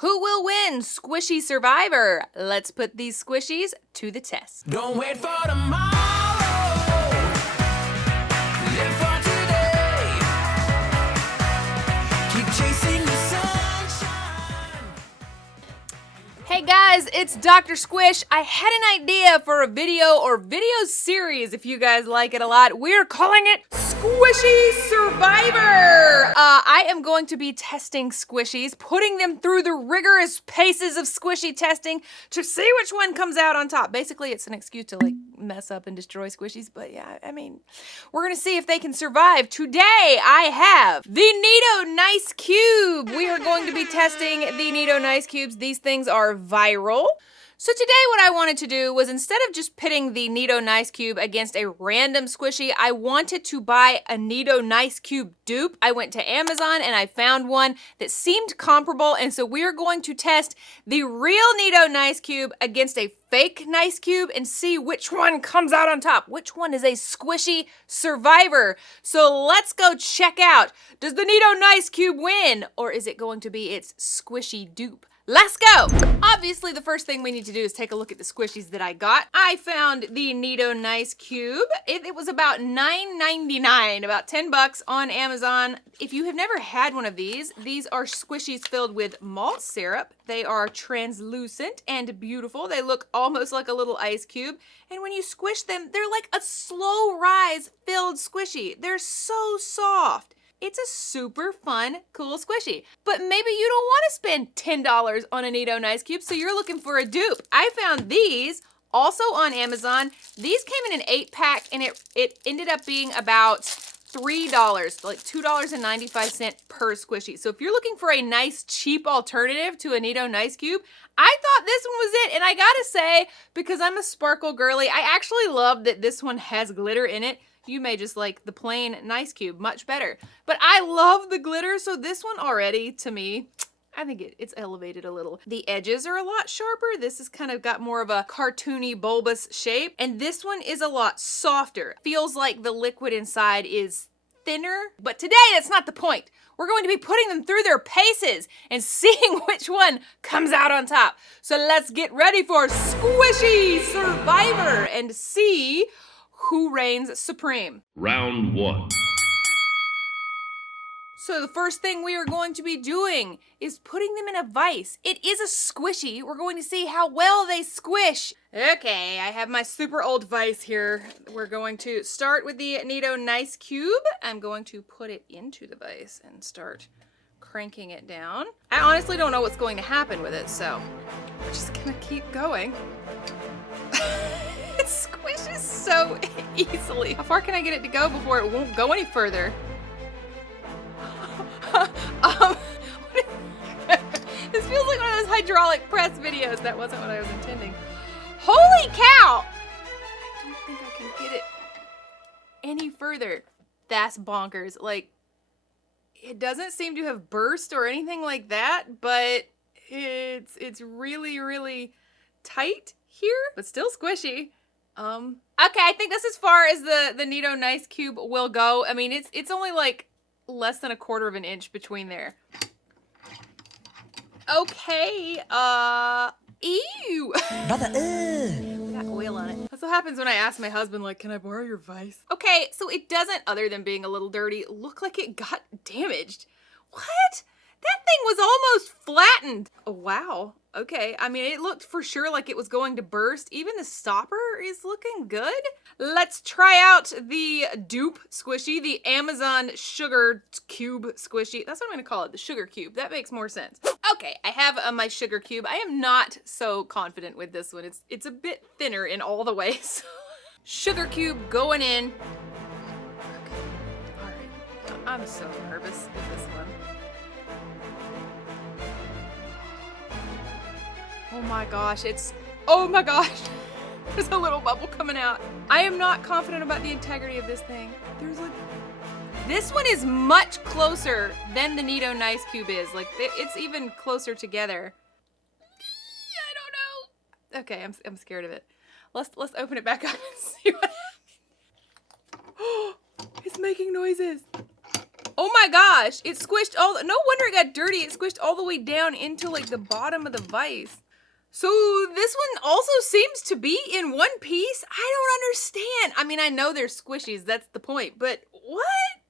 Who will win? Squishy Survivor. Let's put these squishies to the test. Don't wait for tomorrow. Live for today. Keep chasing the sunshine. Hey guys, it's Dr. Squish. I had an idea for a video or video series if you guys like it a lot. We're calling it Squishy Survivor. I am going to be testing squishies, putting them through the rigorous paces of squishy testing to see which one comes out on top. Basically, it's an excuse to like mess up and destroy squishies, but yeah, I mean, we're gonna see if they can survive. Today, I have the Neato Nice Cube. We are going to be testing the Neato Nice Cubes. These things are viral. So today what I wanted to do was, instead of just pitting the Neato Nice Cube against a random squishy, I wanted to buy a Neato Nice Cube dupe. I went to Amazon and I found one that seemed comparable, and so we're going to test the real Neato Nice Cube against a fake Nice Cube and see which one comes out on top. Which one is a squishy survivor? So let's go check out. Does the Neato Nice Cube win, or is it going to be its squishy dupe? Let's go! Obviously, the first thing we need to do is take a look at the squishies that I got. I found the Neato Nice Cube. It was about $9.99, about 10 bucks on Amazon. If you have never had one of these are squishies filled with malt syrup. They are translucent and beautiful. They look almost like a little ice cube. And when you squish them, they're like a slow rise filled squishy. They're so soft. It's a super fun, cool squishy. But maybe you don't want to spend $10 on a Neato Nice Cube, so you're looking for a dupe. I found these also on Amazon. These came in an 8-pack, and it ended up being about $3, like $2.95 per squishy. So if you're looking for a nice, cheap alternative to a Neato Nice Cube, I thought this one was it. And I gotta say, because I'm a sparkle girly, I actually love that this one has glitter in it. You may just like the plain Nice Cube much better. But I love the glitter, so this one already, to me, I think it's elevated a little. The edges are a lot sharper. This has kind of got more of a cartoony, bulbous shape. And this one is a lot softer. Feels like the liquid inside is thinner. But today, that's not the point. We're going to be putting them through their paces and seeing which one comes out on top. So let's get ready for Squishy Survivor and see who reigns supreme. Round 1. So the first thing we are going to be doing is putting them in a vise. It is a squishy. We're going to see how well they squish. Okay, I have my super old vise here. We're going to start with the Neato Nice Cube. I'm going to put it into the vise and start cranking it down. I honestly don't know what's going to happen with it, so we're just gonna keep going. It squishes so easily. How far can I get it to go before it won't go any further? This feels like one of those hydraulic press videos. That wasn't what I was intending. Holy cow! I don't think I can get it any further. That's bonkers. Like, it doesn't seem to have burst or anything like that, but it's really, really tight here, but still squishy. Okay, I think that's as far as the Neato Nice Cube will go. I mean, it's only like less than 1/4 of an inch between there. Okay, ew. Brother, Got oil on it. That's what happens when I ask my husband, like, can I borrow your vise? Okay, so it doesn't, other than being a little dirty, look like it got damaged. What? That thing was almost flattened. Oh, wow. Okay, I mean, it looked for sure like it was going to burst. Even the stopper is looking good. Let's try out the dupe squishy, the Amazon sugar cube squishy. That's what I'm gonna call it, the sugar cube. That makes more sense. Okay, I have my sugar cube. I am not so confident with this one. It's a bit thinner in all the ways. Sugar cube going in. Okay, all right. I'm so nervous with this one. Oh my gosh, oh my gosh. There's a little bubble coming out. I am not confident about the integrity of this thing. This one is much closer than the Neato Nice Cube is. Like, it's even closer together. I don't know. Okay, I'm scared of it. Let's open it back up and see what happens. It's making noises. Oh my gosh, it squished all, no wonder it got dirty. It squished all the way down into like the bottom of the vise. So this one also seems to be in one piece. I don't understand. I mean, I know they're squishies, that's the point, but what?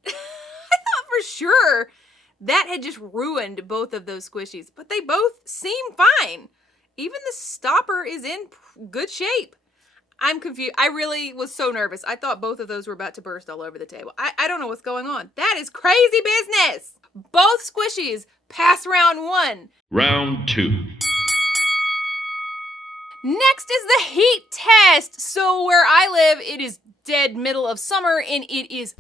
I thought for sure that had just ruined both of those squishies, but they both seem fine. Even the stopper is in good shape. I'm confused. I really was so nervous. I thought both of those were about to burst all over the table. I don't know what's going on. That is crazy business. Both squishies pass round one. Round 2. Next is the heat test. So where I live, it is dead middle of summer and it is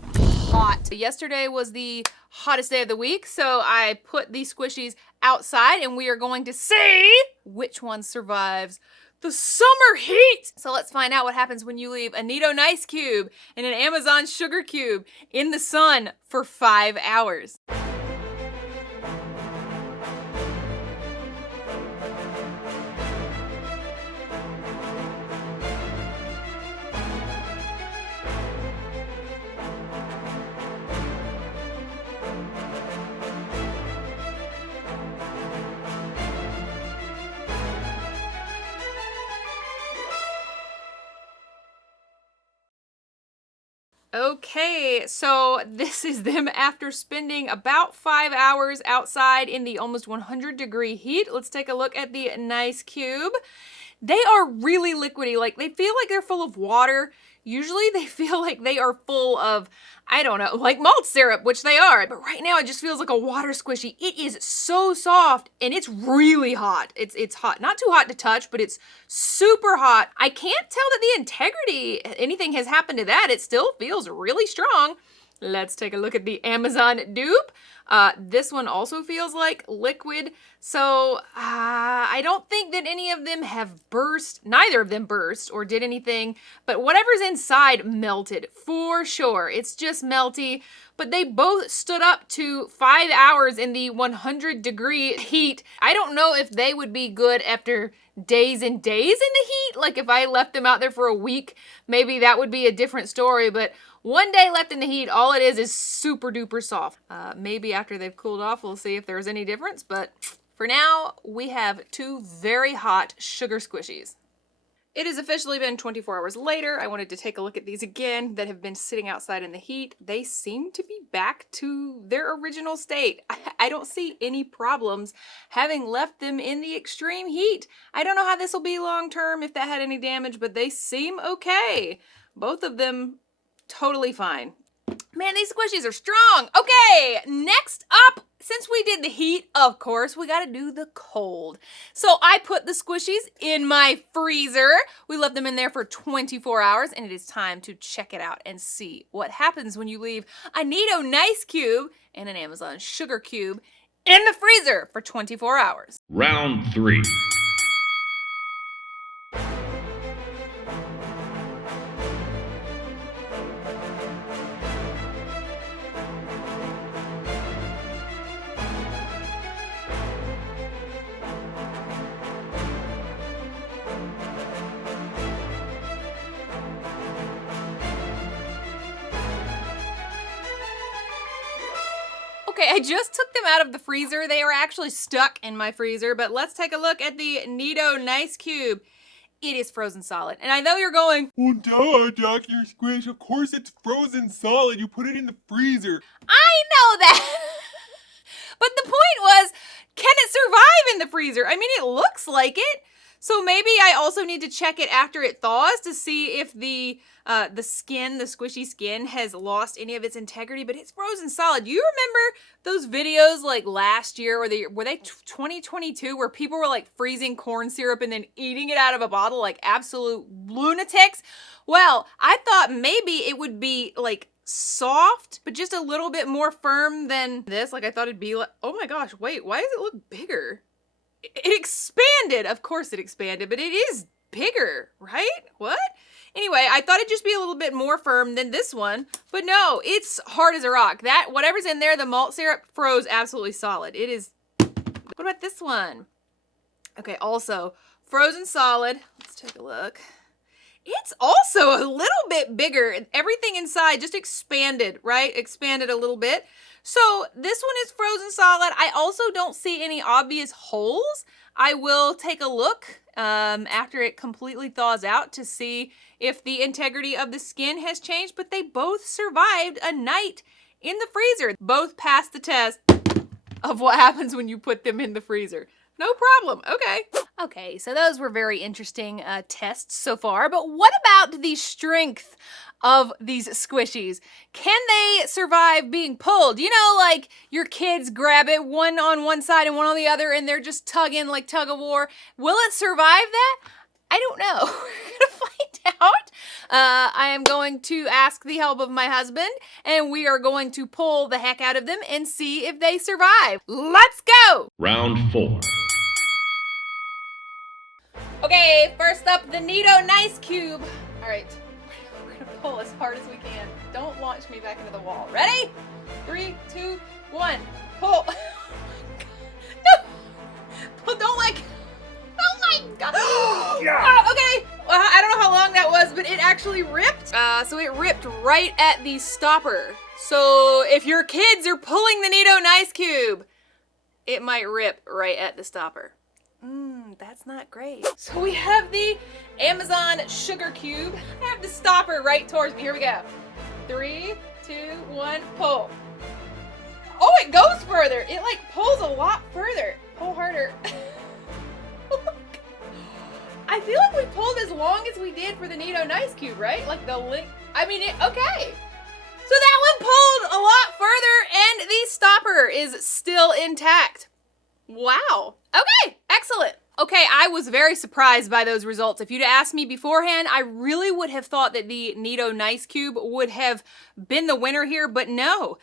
hot. Yesterday was the hottest day of the week, so I put these squishies outside and we are going to see which one survives the summer heat. So let's find out what happens when you leave a Nido Nice Cube and an Amazon Sugar Cube in the sun for 5 hours. Okay, so this is them after spending about 5 hours outside in the almost 100-degree heat. Let's take a look at the Nice Cube. They are really liquidy, like they feel like they're full of water. Usually they feel like they are full of, I don't know, like malt syrup, which they are. But right now it just feels like a water squishy. It is so soft and it's really hot. It's hot, not too hot to touch, but it's super hot. I can't tell that the integrity, anything has happened to that. It still feels really strong. Let's take a look at the Amazon dupe. This one also feels like liquid. So I don't think that any of them have burst. Neither of them burst or did anything, but whatever's inside melted for sure. It's just melty, but they both stood up to 5 hours in the 100-degree heat. I don't know if they would be good after days and days in the heat. Like if I left them out there for a week, maybe that would be a different story, but 1 day left in the heat, all it is super duper soft. Maybe after they've cooled off, we'll see if there's any difference, but for now, we have 2 very hot sugar squishies. It has officially been 24 hours later. I wanted to take a look at these again that have been sitting outside in the heat. They seem to be back to their original state. I don't see any problems having left them in the extreme heat. I don't know how this will be long term, if that had any damage, but they seem okay. Both of them totally fine. Man, these squishies are strong. Okay, next up, since we did the heat, of course, we gotta do the cold. So I put the squishies in my freezer. We left them in there for 24 hours, and it is time to check it out and see what happens when you leave a Nido Nice Cube and an Amazon Sugar Cube in the freezer for 24 hours. Round 3. Okay, I just took them out of the freezer. They are actually stuck in my freezer, but let's take a look at the Nido Nice Cube. It is frozen solid. And I know you're going, well, duh, Dr. Squish, of course it's frozen solid. You put it in the freezer. I know that. But the point was, can it survive in the freezer? I mean, it looks like it. So maybe I also need to check it after it thaws to see if the skin, the squishy skin, has lost any of its integrity, but it's frozen solid. You remember those videos like last year, or were they 2022, where people were like freezing corn syrup and then eating it out of a bottle like absolute lunatics? Well, I thought maybe it would be like soft, but just a little bit more firm than this. Like I thought it'd be like, oh my gosh, wait, why does it look bigger? It expanded. Of course it expanded, but it is bigger, right? What? Anyway, I thought it'd just be a little bit more firm than this one, but no, it's hard as a rock. That, whatever's in there, the malt syrup, froze absolutely solid. It is. What about this one? Okay, also frozen solid. Let's take a look. It's also a little bit bigger. Everything inside just expanded, right? Expanded a little bit. So this one is frozen solid. I also don't see any obvious holes. I will take a look after it completely thaws out to see if the integrity of the skin has changed, but they both survived a night in the freezer. Both passed the test of what happens when you put them in the freezer. No problem. Okay. Okay, so those were very interesting tests so far, but what about the strength of these squishies? Can they survive being pulled? You know, like your kids grab it one on one side and one on the other and they're just tugging like tug of war. Will it survive that? I don't know. We're gonna find out. I am going to ask the help of my husband and we are going to pull the heck out of them and see if they survive. Let's go! Round 4. Okay, first up, the Neato Nice Cube. All right, we're gonna pull as hard as we can. Don't launch me back into the wall. Ready? 3, 2, 1, pull. No! Pull, don't like, oh my God. Okay, well, I don't know how long that was, but it actually ripped. So it ripped right at the stopper. So if your kids are pulling the Neato Nice Cube, it might rip right at the stopper. That's not great. So we have the Amazon Sugar Cube. I have the stopper right towards me. Here we go. 3, 2, 1, pull. Oh, it goes further. It like pulls a lot further. Pull harder. I feel like we pulled as long as we did for the Neato Nice Cube, right? Like the link. I mean, okay. So that one pulled a lot further and the stopper is still intact. Wow. Okay, excellent. Okay, I was very surprised by those results. If you'd asked me beforehand, I really would have thought that the Neato Nice Cube would have been the winner here, but no.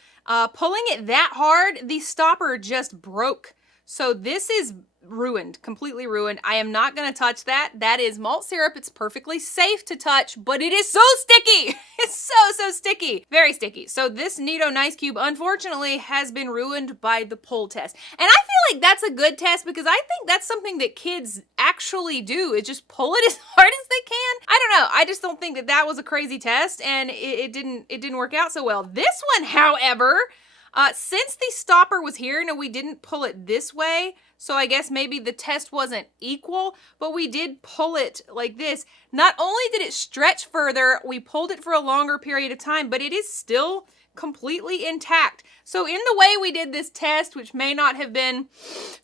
Pulling it that hard, the stopper just broke. So this is ruined, completely ruined. I am not gonna touch that. That is malt syrup. It's perfectly safe to touch, but it is so sticky. It's so sticky. Very sticky. So this Neato Nice Cube, unfortunately, has been ruined by the pull test. And I feel like that's a good test because I think that's something that kids actually do, is just pull it as hard as they can. I don't know. I just don't think that that was a crazy test and it didn't work out so well. This one, however, since the stopper was here, no, we didn't pull it this way, so I guess maybe the test wasn't equal, but we did pull it like this. Not only did it stretch further, we pulled it for a longer period of time, but it is still completely intact. So in the way we did this test, which may not have been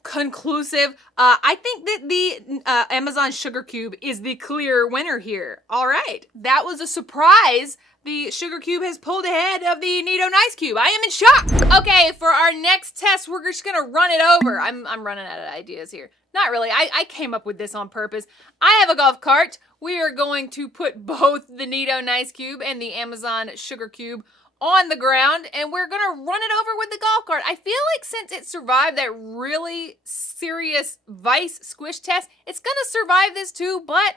conclusive, I think that the Amazon Sugar Cube is the clear winner here. All right, that was a surprise. The Sugar Cube has pulled ahead of the Neato Nice Cube. I am in shock. Okay, for our next test, we're just gonna run it over. I'm running out of ideas here. Not really, I came up with this on purpose. I have a golf cart. We are going to put both the Neato Nice Cube and the Amazon Sugar Cube on the ground, and we're gonna run it over with the golf cart. I feel like since it survived that really serious vice squish test, it's gonna survive this too, but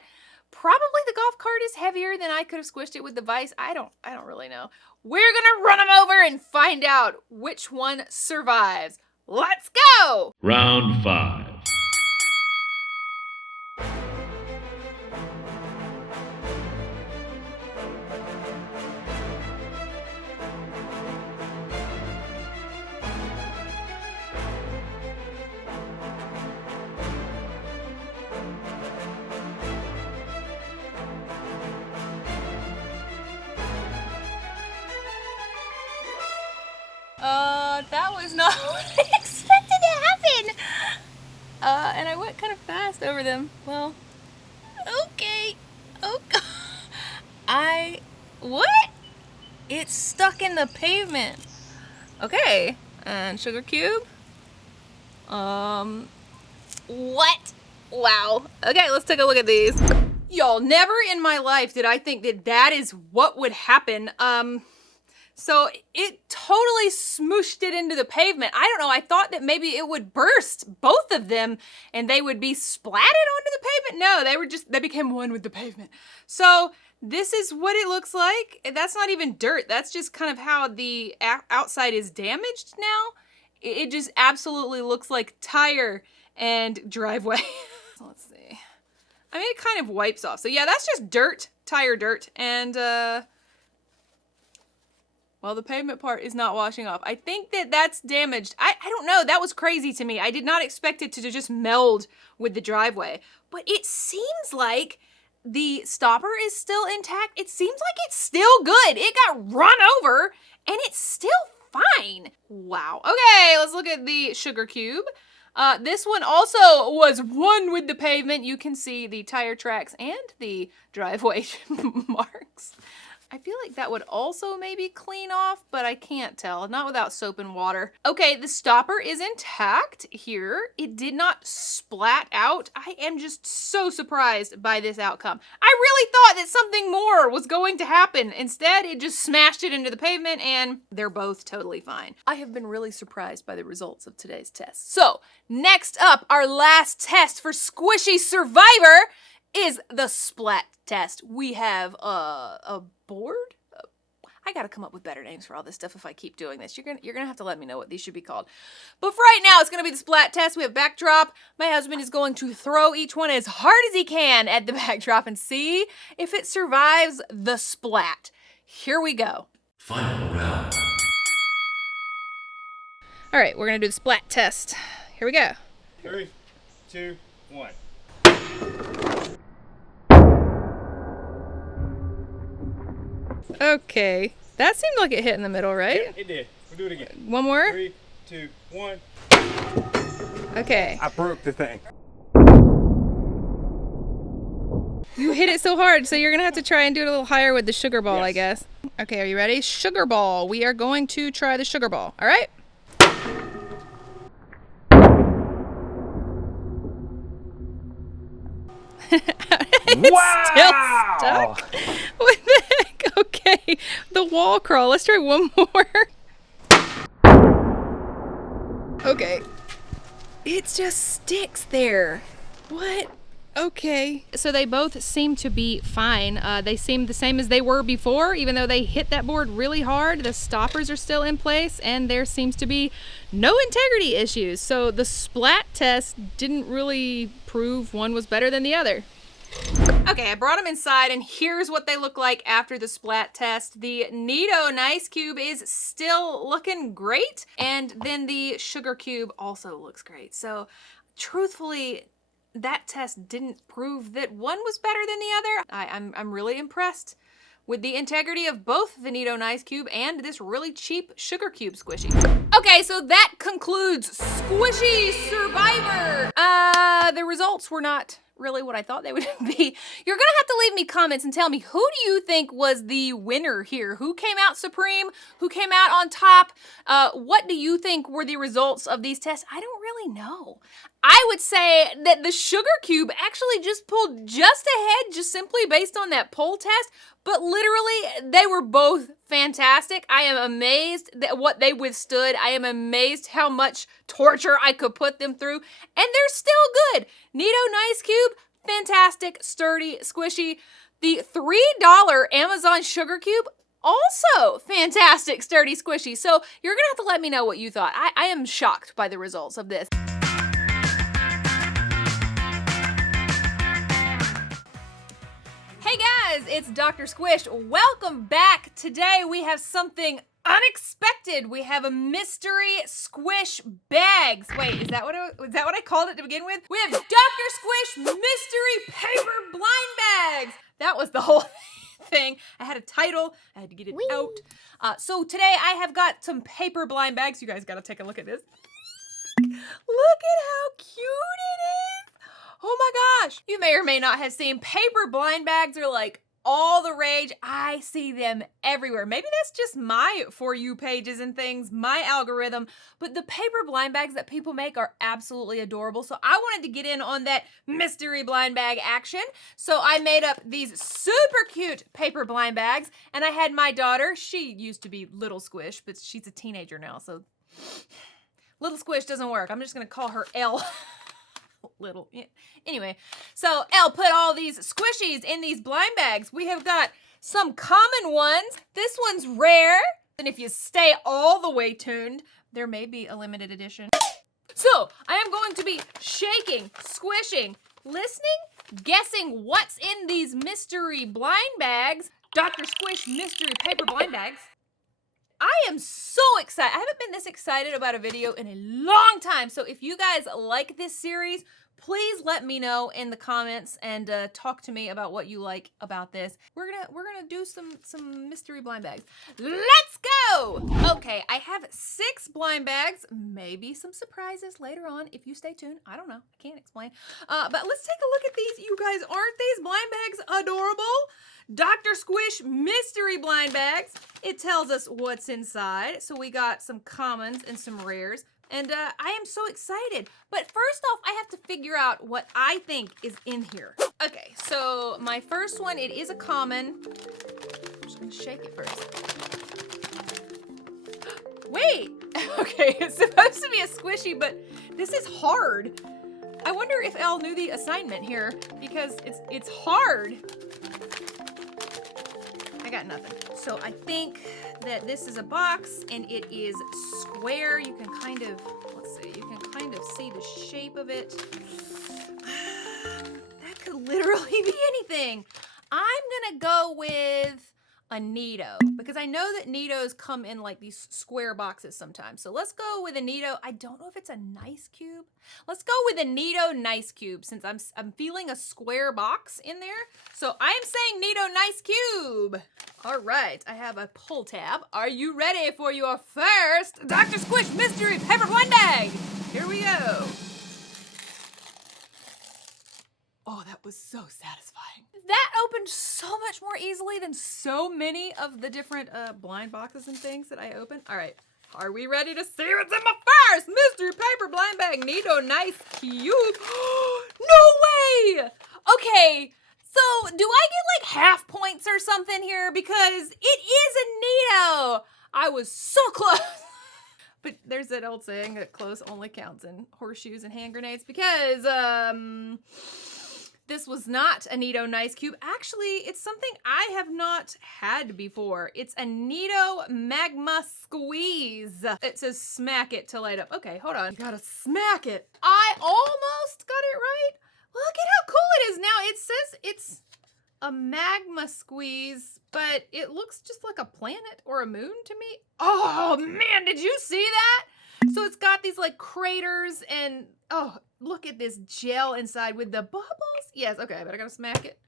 probably the golf cart is heavier than I could have squished it with the vise. I don't really know. We're gonna run them over and find out which one survives. Let's go! Round 5. That was not what I expected to happen. And I went kind of fast over them. Well, okay. Oh, God. What? It's stuck in the pavement. Okay. And Sugar Cube. What? Wow. Okay, let's take a look at these. Y'all, never in my life did I think that that is what would happen. So it totally smooshed it into the pavement. I don't know, I thought that maybe it would burst, both of them, and they would be splatted onto the pavement. No, they became one with the pavement. So this is what it looks like. That's not even dirt. That's just kind of how the outside is damaged now. It just absolutely looks like tire and driveway. So let's see. I mean, it kind of wipes off. So yeah, that's just dirt, tire dirt, and Well, the pavement part is not washing off. I think that that's damaged. I don't know. That was crazy to me. I did not expect it to just meld with the driveway. But it seems like the stopper is still intact. It seems like it's still good. It got run over and it's still fine. Wow. Okay, let's look at the sugar cube. This one also was one with the pavement. You can see the tire tracks and the driveway marks. I feel like that would also maybe clean off, but I can't tell. Not without soap and water. Okay, the stopper is intact here. It did not splat out. I am just so surprised by this outcome. I really thought that something more was going to happen. Instead, it just smashed it into the pavement and they're both totally fine. I have been really surprised by the results of today's test. So, next up, our last test for Squishy Survivor is the Splat test. We have a board? I gotta come up with better names for all this stuff if I keep doing this. You're gonna have to let me know what these should be called. But for right now, it's gonna be the Splat test. We have backdrop. My husband is going to throw each one as hard as he can at the backdrop and see if it survives the splat. Here we go. Final round. All right, we're gonna do the Splat test. Here we go. 3, 2, 1. Okay, that seemed like it hit in the middle, right? It did. We'll do it again. One more? 3, 2, 1. Okay. I broke the thing. You hit it so hard, so you're gonna have to try and do it a little higher with the sugar ball, I Yes. guess. Okay, are you ready? Sugar ball. We are going to try the sugar ball, all right? Wow! Still stuck? What the heck? Okay, the wall crawl. Let's try one more. Okay. It just sticks there. What? Okay. So they both seem to be fine. They seem the same as they were before, even though they hit that board really hard. The stoppers are still in place, and there seems to be no integrity issues. So the Splat test didn't really prove one was better than the other. Okay, I brought them inside, and here's what they look like after the Splat test. The Neato Nice Cube is still looking great, and then the Sugar Cube also looks great. So, truthfully, that test didn't prove that one was better than the other. I'm really impressed with the integrity of both the Neato Nice Cube and this really cheap Sugar Cube squishy. Okay, so that concludes Squishy Survivor. The results were not really what I thought they would be. You're gonna have to leave me comments and tell me, who do you think was the winner here? Who came out supreme? Who came out on top? What do you think were the results of these tests? I don't really know. I would say that the Sugar Cube actually just pulled just ahead, just simply based on that poll test, but literally they were both fantastic. I am amazed at what they withstood. I am amazed how much torture I could put them through, and they're still good. Neato Nice Cube, fantastic, sturdy, squishy. The $3 Amazon Sugar Cube, also fantastic, sturdy, squishy. So you're gonna have to let me know what you thought. I am shocked by the results of this. Hey guys, it's Dr. Squish. Welcome back. Today we have something unexpected. We have a mystery squish bags. Wait, is that what I called it to begin with? We have Dr. Squish mystery paper blind bags. That was the whole thing. I had a title. I had to get it out. So today I have got some paper blind bags. You guys got to take a look at this. Look at how cute it is. Oh my gosh. You may or may not have seen paper blind bags are like all the rage. I see them everywhere. Maybe that's just my For You pages and things, my algorithm, but the paper blind bags that people make are absolutely adorable. So I wanted to get in on that mystery blind bag action. So I made up these super cute paper blind bags, and I had my daughter, she used to be Little Squish, but she's a teenager now, so Little Squish doesn't work. I'm just gonna call her Elle. Little. Anyway, so Elle put all these squishies in these blind bags. We have got some common ones. This one's rare. And if you stay all the way tuned, there may be a limited edition. So I am going to be shaking, squishing, listening, guessing what's in these mystery blind bags. Dr. Squish mystery paper blind bags. I am so excited. I haven't been this excited about a video in a long time. So if you guys like this series, please let me know in the comments and talk to me about what you like about this. We're gonna do some mystery blind bags. Let's go! Okay, I have 6 blind bags. Maybe some surprises later on if you stay tuned. I don't know. I can't explain. But let's take a look at these. You guys, aren't these blind bags adorable? Dr. Squish mystery blind bags. It tells us what's inside. So we got some commons and some rares. And I am so excited. But first off, I have to figure out what I think is in here. Okay, so my first one, it is a common. I'm just gonna shake it first. Wait, okay, it's supposed to be a squishy, but this is hard. I wonder if Elle knew the assignment here because it's hard. I got nothing. So I think that this is a box and it is square. You can kind of, let's see, you can kind of see the shape of it. That could literally be anything. I'm gonna go with a Nido because I know that Nidos come in like these square boxes sometimes. So let's go with a Nido. I don't know if it's a nice cube. Let's go with a Nido nice cube since I'm feeling a square box in there. So I am saying Nido nice cube. All right, I have a pull tab. Are you ready for your first Dr. Squish mystery paper blind bag? Here we go. Oh, that was so satisfying. That opened so much more easily than so many of the different blind boxes and things that I opened. All right, are we ready to see what's in my first mystery paper blind bag? Nido nice cube. No way! Okay, so do I get like half points or something here? Because it is a Nido. I was so close. But there's that old saying that close only counts in horseshoes and hand grenades because, this was not a Nido Nice Cube. Actually, it's something I have not had before. It's a Nido Magma Squeeze. It says smack it to light up. Okay, hold on. You gotta smack it. I almost got it right. Look at how cool it is now. It says it's a magma squeeze, but it looks just like a planet or a moon to me. Oh man, did you see that? So it's got these like craters and oh, look at this gel inside with the bubbles. Yes, okay, but I gotta smack it.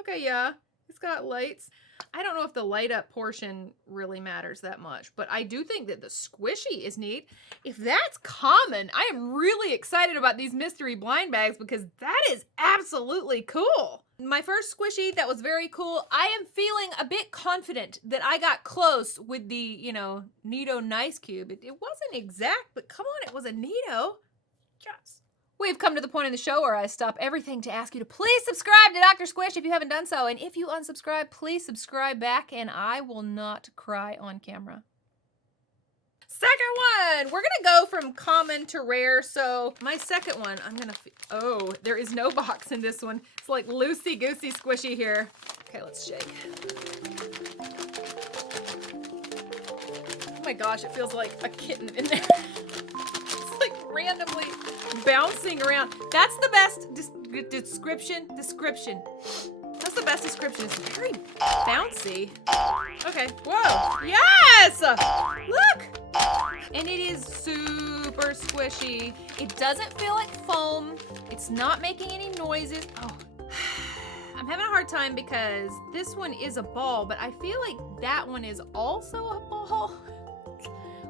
Okay, yeah, it's got lights. I don't know if the light up portion really matters that much, but I do think that the squishy is neat. If that's common, I am really excited about these mystery blind bags because that is absolutely cool. My first squishy, that was very cool. I am feeling a bit confident that I got close with the, you know, Nido Nice Cube. It wasn't exact, but come on, it was a Nido. Yes. We've come to the point in the show where I stop everything to ask you to please subscribe to Dr. Squish if you haven't done so. And if you unsubscribe, please subscribe back and I will not cry on camera. Second one, we're gonna go from common to rare. So my second one, I'm gonna, oh, there is no box in this one. It's like loosey-goosey squishy here. Okay, let's shake. Oh my gosh, it feels like a kitten in there. It's like randomly bouncing around. That's the best description. That's the best description. It's very bouncy. Okay, whoa, yes! Look! And it is super squishy. It doesn't feel like foam. It's not making any noises. Oh, I'm having a hard time because this one is a ball, but I feel like that one is also a ball.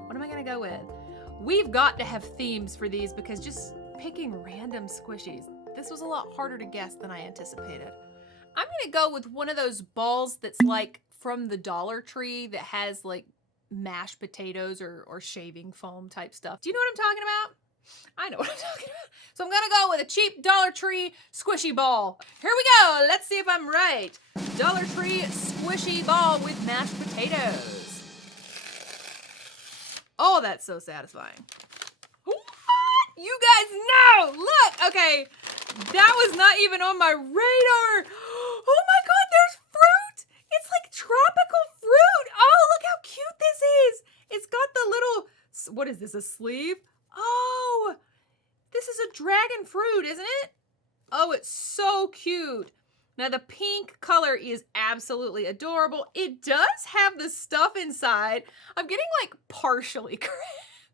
What am I gonna go with? We've got to have themes for these because just picking random squishies, this was a lot harder to guess than I anticipated. I'm gonna go with one of those balls that's like from the Dollar Tree that has like mashed potatoes or shaving foam type stuff. Do you know what I'm talking about? I know what I'm talking about. So I'm gonna go with a cheap Dollar Tree squishy ball. Here we go. Let's see if I'm right. Dollar Tree squishy ball with mashed potatoes. Oh, that's so satisfying. What? You guys know. Look, okay. That was not even on my radar. Oh my God, there's fruit. It's like tropical fruit. Oh, look how cute this is. It's got the little, what is this, a sleeve? Oh, this is a dragon fruit, isn't it? Oh, it's so cute. Now the pink color is absolutely adorable. It does have the stuff inside. I'm getting like partially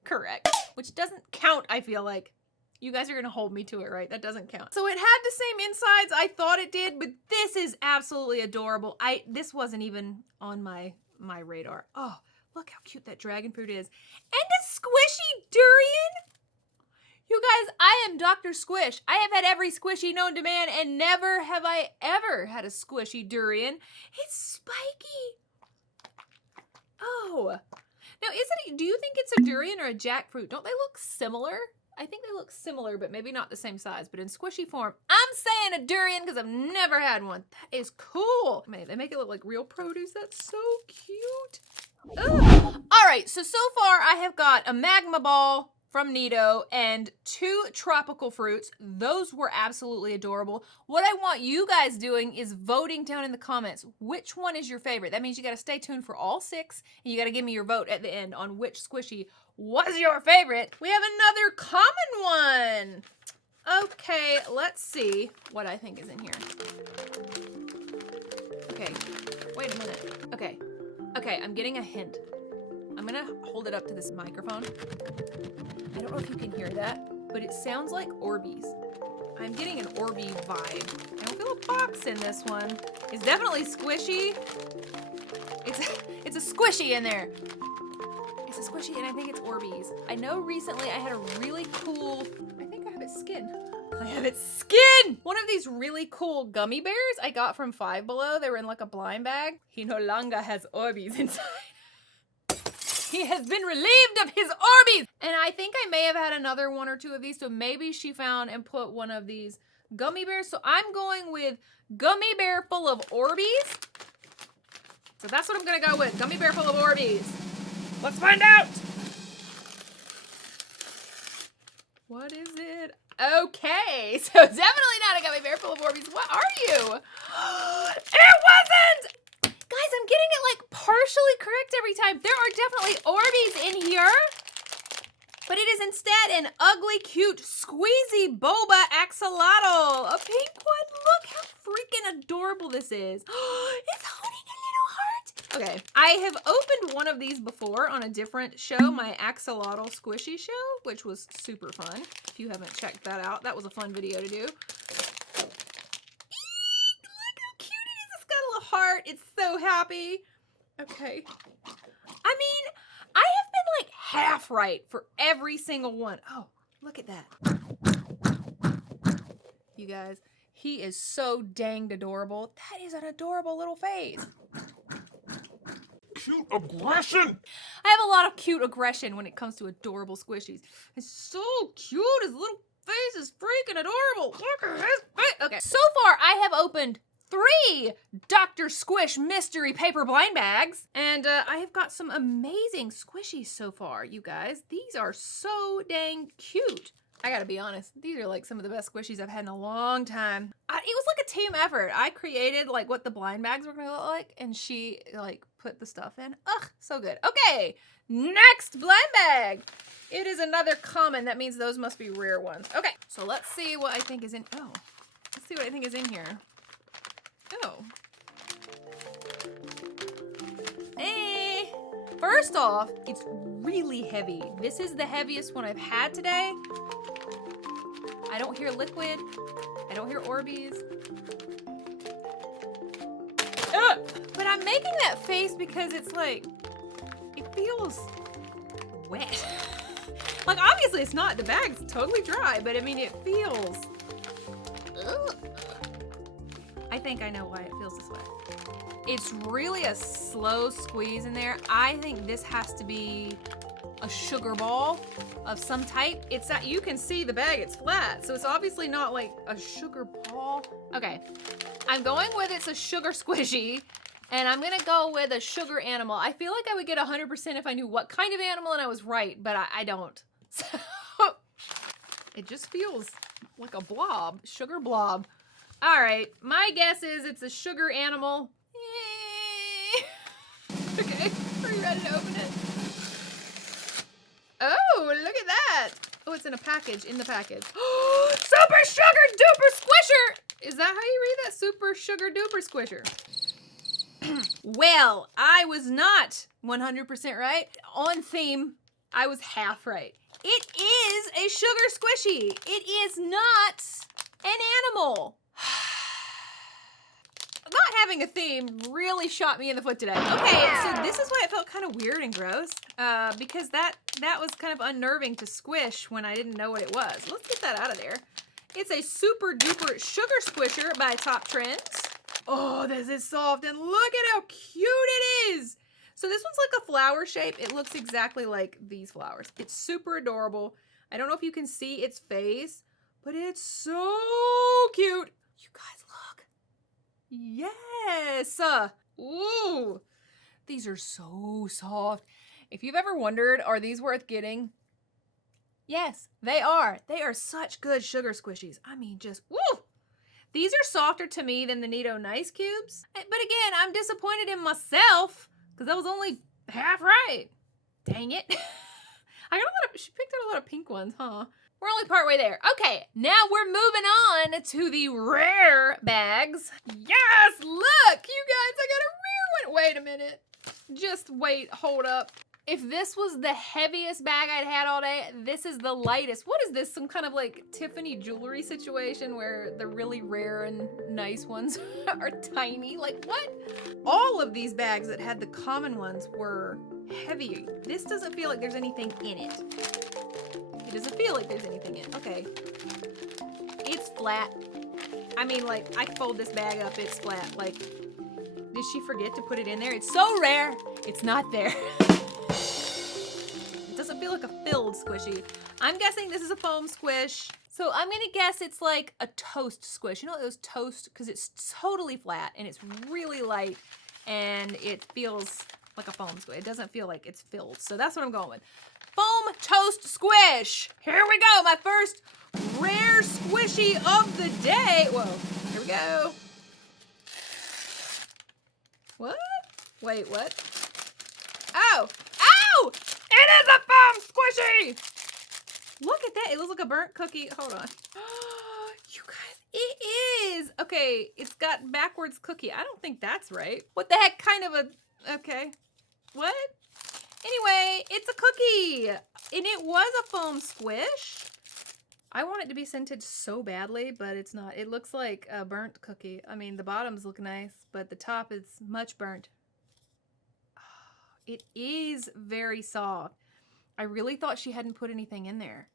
correct, which doesn't count, I feel like. You guys are gonna hold me to it, right? That doesn't count. So it had the same insides I thought it did, but this is absolutely adorable. This wasn't even on my radar. Oh, look how cute that dragon fruit is. And a squishy durian. You guys, I am Dr. Squish. I have had every squishy known to man, and never have I ever had a squishy durian. It's spiky. Oh. Now, do you think it's a durian or a jackfruit? Don't they look similar? I think they look similar, but maybe not the same size. But in squishy form, I'm saying a durian because I've never had one. That is cool. Man, they make it look like real produce. That's so cute. Ugh. All right, so far I have got a magma ball from Nido and 2 tropical fruits. Those were absolutely adorable. What I want you guys doing is voting down in the comments. Which one is your favorite? That means you gotta stay tuned for all 6, and you gotta give me your vote at the end on which squishy was your favorite. We have another common one. Okay, let's see what I think is in here. Okay, wait a minute. Okay, I'm getting a hint. I'm gonna hold it up to this microphone. I don't know if you can hear that, but it sounds like Orbeez. I'm getting an Orbeez vibe. I don't feel a box in this one. It's definitely squishy. It's a squishy in there. It's a squishy, and I think it's Orbeez. I know recently I had a really cool, I think I have its skin. I have its skin! One of these really cool gummy bears I got from Five Below. They were in like a blind bag. He no longer has Orbeez inside. He has been relieved of his Orbeez! And I think I may have had another 1 or 2 of these, so maybe she found and put one of these gummy bears. So I'm going with gummy bear full of Orbeez. So that's what I'm gonna go with, gummy bear full of Orbeez. Let's find out! What is it? Okay, so definitely not a gummy bear full of Orbeez. What are you? It wasn't! Guys, I'm getting it like partially correct every time. There are definitely Orbeez in here, but it is instead an ugly, cute, squeezy boba axolotl. A pink one. Look how freaking adorable this is. It's holding a little heart. Okay, I have opened one of these before on a different show, my axolotl squishy show, which was super fun. If you haven't checked that out, that was a fun video to do. Heart. It's so happy. Okay. I mean, I have been like half right for every single one. Oh, look at that. You guys, he is so danged adorable. That is an adorable little face. Cute aggression! I have a lot of cute aggression when it comes to adorable squishies. It's so cute. His little face is freaking adorable. Look at his face. Okay, so far I have opened 3 Doctor Squish mystery paper blind bags. And I have got some amazing squishies so far, you guys. These are so dang cute. I gotta be honest, these are like some of the best squishies I've had in a long time. It was like a team effort. I created like what the blind bags were gonna look like, and she like put the stuff in. Ugh, so good. Okay, next blind bag. It is another common. That means those must be rare ones. Okay, so let's see what I think is in, let's see what I think is in here. Oh. Hey! First off, it's really heavy. This is the heaviest one I've had today. I don't hear liquid. I don't hear Orbeez. But I'm making that face because it's like, it feels wet. Like obviously it's not, the bag's totally dry, but I mean it feels, ugh. I think I know why it feels this way. It's really a slow squeeze in there. I think this has to be a sugar ball of some type. It's not, you can see the bag, it's flat, so it's obviously not like a sugar ball. Okay, I'm going with it's a sugar squishy, and I'm gonna go with a sugar animal. I feel like I would get 100% if I knew what kind of animal, and I was right, but I don't. So it just feels like a blob, sugar blob. All right, my guess is it's a sugar animal. Okay, are you ready to open it? Oh, look at that. Oh, it's in a package, in the package. Super sugar duper squisher. Is that how you read that? Super sugar duper squisher. Well, I was not 100% right. On theme, I was half right. It is a sugar squishy. It is not an animal. Not having a theme really shot me in the foot today. Okay, so this is why it felt kind of weird and gross, because that was kind of unnerving to squish when I didn't know what it was. Let's get that out of there. It's a super duper sugar squisher by Top Trends. Oh, this is soft, and look at how cute it is. So this one's like a flower shape. It looks exactly like these flowers. It's super adorable. I don't know if you can see its face, but it's so cute. You guys look. Yes. Ooh. These are so soft. If you've ever wondered, are these worth getting? Yes, they are. They are such good sugar squishies. I mean, just, woo! These are softer to me than the Neato Nice Cubes. But again, I'm disappointed in myself because I was only half right. Dang it. She picked out a lot of pink ones, huh? We're only partway there. Okay, now we're moving on to the rare bags. Yes, look, you guys, I got a rare one. Wait a minute. Just wait, hold up. If this was the heaviest bag I'd had all day, this is the lightest. What is this? Some kind of like Tiffany jewelry situation where the really rare and nice ones are tiny? Like what? All of these bags that had the common ones were heavy. This doesn't feel like there's anything in it. It doesn't feel like there's anything in it. Okay. It's flat. I mean, like, I fold this bag up, it's flat. Like, did she forget to put it in there? It's so rare, it's not there. It doesn't feel like a filled squishy. I'm guessing this is a foam squish. So I'm gonna guess it's like a toast squish. You know those toast, because it's totally flat and it's really light and it feels like a foam squish. It doesn't feel like it's filled. So that's what I'm going with. Foam toast squish. Here we go. My first rare squishy of the day. Whoa, here we go. What? Wait, what? Oh, ow! It is a foam squishy! Look at that, it looks like a burnt cookie. Hold on. You guys, it is! Okay, it's got backwards cookie. I don't think that's right. What the heck kind of a, okay. What? Anyway, it's a cookie! And it was a foam squish. I want it to be scented so badly, but it's not. It looks like a burnt cookie. I mean, the bottoms look nice, but the top is much burnt. It is very soft. I really thought she hadn't put anything in there.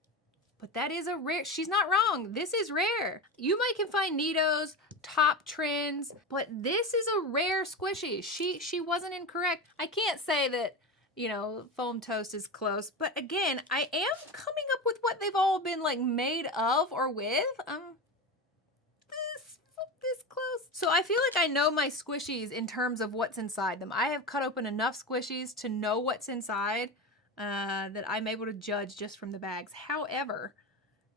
But that is a rare, she's not wrong. This is rare. You might can find Neatos, Top Trends, but this is a rare squishy. She wasn't incorrect. I can't say that, you know, foam toast is close, but again, I am coming up with what they've all been like made of or with. This close. So I feel like I know my squishies in terms of what's inside them. I have cut open enough squishies to know what's inside that I'm able to judge just from the bags. However,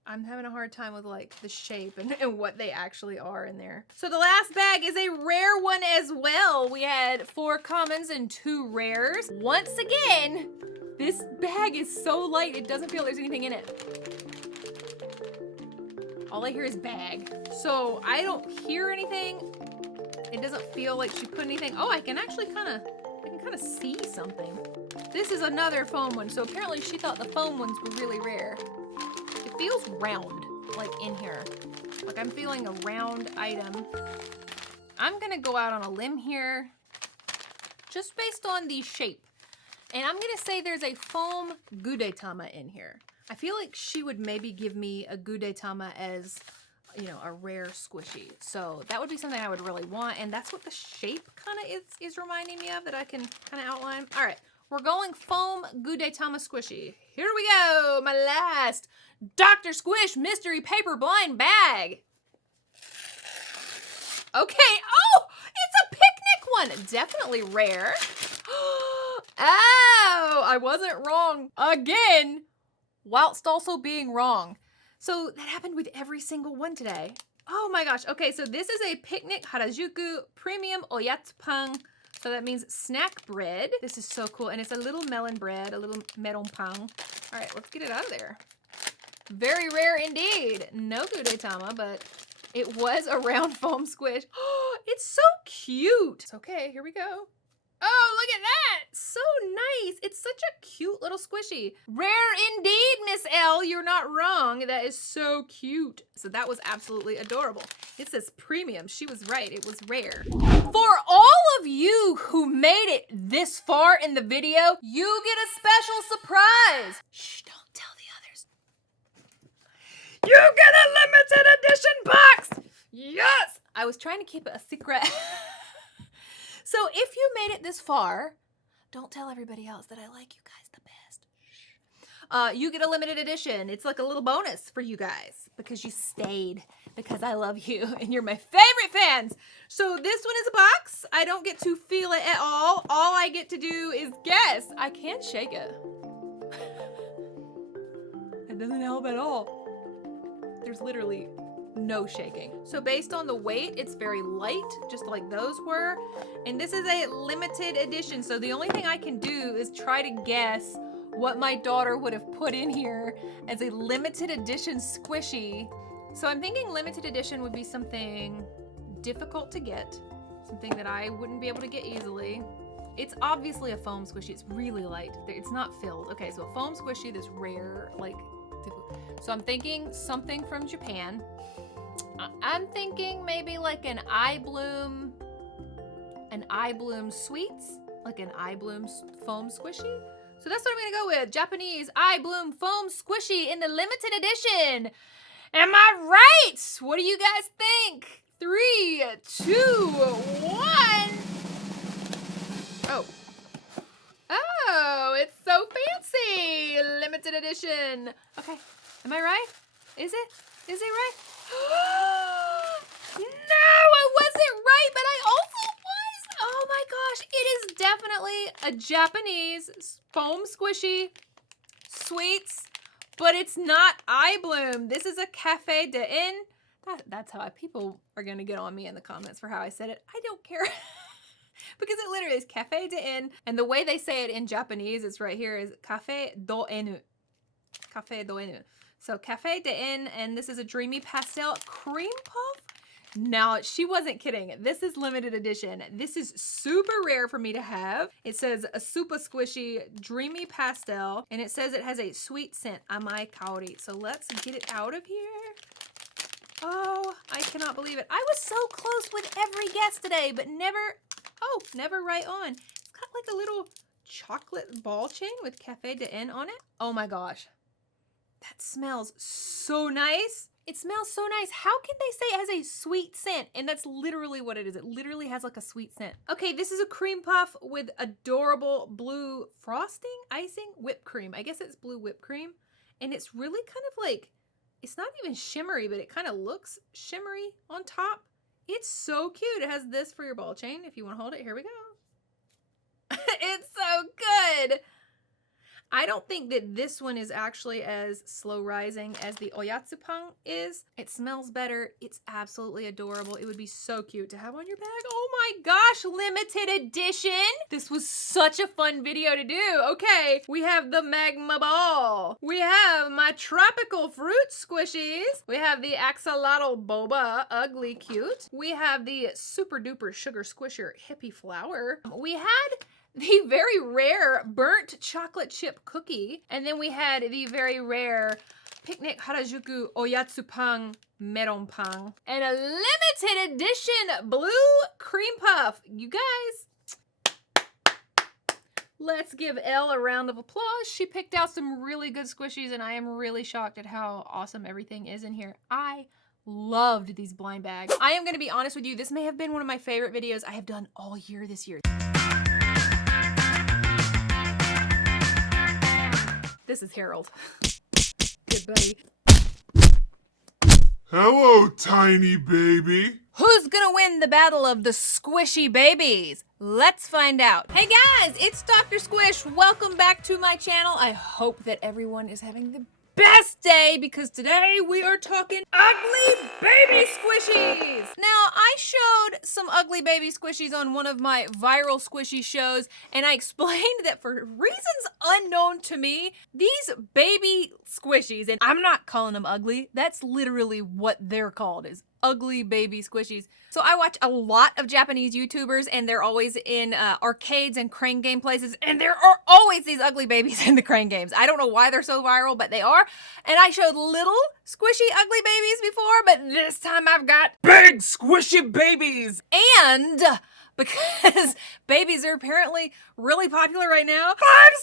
I'm having a hard time with like the shape and what they actually are in there. So the last bag is a rare one as well. We had 4 commons and 2 rares. Once again, this bag is so light it doesn't feel there's anything in it. All I hear is bag. So I don't hear anything. It doesn't feel like she put anything. Oh, I can actually kind of see something. This is another foam one. So apparently she thought the foam ones were really rare. It feels round, like in here. Like I'm feeling a round item. I'm gonna go out on a limb here, just based on the shape. And I'm gonna say there's a foam Gudetama in here. I feel like she would maybe give me a Gudetama as, you know, a rare squishy. So that would be something I would really want. And that's what the shape kind of is reminding me of that I can kind of outline. All right, we're going foam Gudetama squishy. Here we go, my last Doctor Squish mystery paper blind bag. Okay, oh, it's a picnic one. Definitely rare. Ow, I wasn't wrong again, whilst also being wrong. So that happened with every single one today. Oh my gosh. Okay, so this is a picnic Harajuku premium oyatsu pan. So that means snack bread. This is so cool. And it's a little melon bread, a little melon pan. All right, let's get it out of there. Very rare indeed. No Gudetama, but It was a round foam squish. Oh, it's so cute. It's okay, here we go. Oh, look at that. So nice. It's such a cute little squishy. Rare indeed, Miss L. You're not wrong. That is so cute. So that was absolutely adorable. It says premium. She was right. It was rare. For all of you who made it this far in the video, you get a special surprise. Shh, don't tell the others. You get a limited edition box. Yes. I was trying to keep it a secret. So if you made it this far, don't tell everybody else that I like you guys the best. You get a limited edition. It's like a little bonus for you guys because you stayed, because I love you and you're my favorite fans. So this one is a box. I don't get to feel it at all. All I get to do is guess. I can't shake it. It doesn't help at all. There's literally no shaking. So based on the weight, it's very light, just like those were. And this is a limited edition, so the only thing I can do is try to guess what my daughter would have put in here as a limited edition squishy. So I'm thinking limited edition would be something difficult to get, something that I wouldn't be able to get easily. It's obviously a foam squishy. It's really light. It's not filled. Okay, so a foam squishy that's rare, like, so I'm thinking something from Japan. I'm thinking maybe like an eye bloom sweets, like an eye bloom foam squishy. So that's what I'm gonna go with. Japanese eye bloom foam squishy in the limited edition. Am I right? What do you guys think? 3, 2, 1. Oh. Oh, it's so fancy. Limited edition. Okay, am I right? Is it? Is it right? No, I wasn't right, but I also was. Oh my gosh, it is definitely a Japanese foam squishy sweets, but it's not eye bloom. This is a Cafe de In. That's how people are gonna get on me in the comments for how I said it. I don't care. Because it literally is Cafe de In, and the way they say it in Japanese, it's right here, is Cafe do Enu. Cafe do Enu. So Cafe de In, and this is a dreamy pastel cream puff. Now, she wasn't kidding. This is limited edition. This is super rare for me to have. It says a super squishy dreamy pastel, and it says it has a sweet scent, amai kaori. So let's get it out of here. Oh, I cannot believe it. I was so close with every guess today, but never right on. It's got like a little chocolate ball chain with Cafe de In on it. Oh my gosh. That smells so nice. It smells so nice. How can they say it has a sweet scent? And that's literally what it is. It literally has like a sweet scent. Okay, this is a cream puff with adorable blue frosting, icing, whipped cream. I guess it's blue whipped cream. And it's really kind of like, it's not even shimmery, but it kind of looks shimmery on top. It's so cute. It has this for your ball chain if you want to hold it. Here we go. It's so good. I don't think that this one is actually as slow rising as the Oyatsupang is. It smells better. It's absolutely adorable. It would be so cute to have on your bag. Oh my gosh, limited edition. This was such a fun video to do. Okay, we have the magma ball. We have my tropical fruit squishies. We have the axolotl boba, ugly cute. We have the super duper sugar squisher hippie flower. We had the very rare burnt chocolate chip cookie. And then we had the very rare Picnic Harajuku Oyatsupang Meron Pang. And a limited edition blue cream puff. You guys, let's give Elle a round of applause. She picked out some really good squishies and I am really shocked at how awesome everything is in here. I loved these blind bags. I am gonna be honest with you, this may have been one of my favorite videos I have done all year this year. This is Harold. Good buddy. Hello, tiny baby. Who's gonna win the battle of the squishy babies? Let's find out. Hey guys, it's Dr. Squish. Welcome back to my channel. I hope that everyone is having the best day because today we are talking ugly baby squishies. Now, I showed some ugly baby squishies on one of my viral squishy shows, and I explained that for reasons unknown to me, these baby squishies, and I'm not calling them ugly, that's literally what they're called, is ugly baby squishies. So I watch a lot of Japanese YouTubers, and they're always in arcades and crane game places, and there are always these ugly babies in the crane games. I don't know why they're so viral, but they are. And I showed little squishy ugly babies before, but this time I've got Big squishy babies! and because babies are apparently really popular right now, 5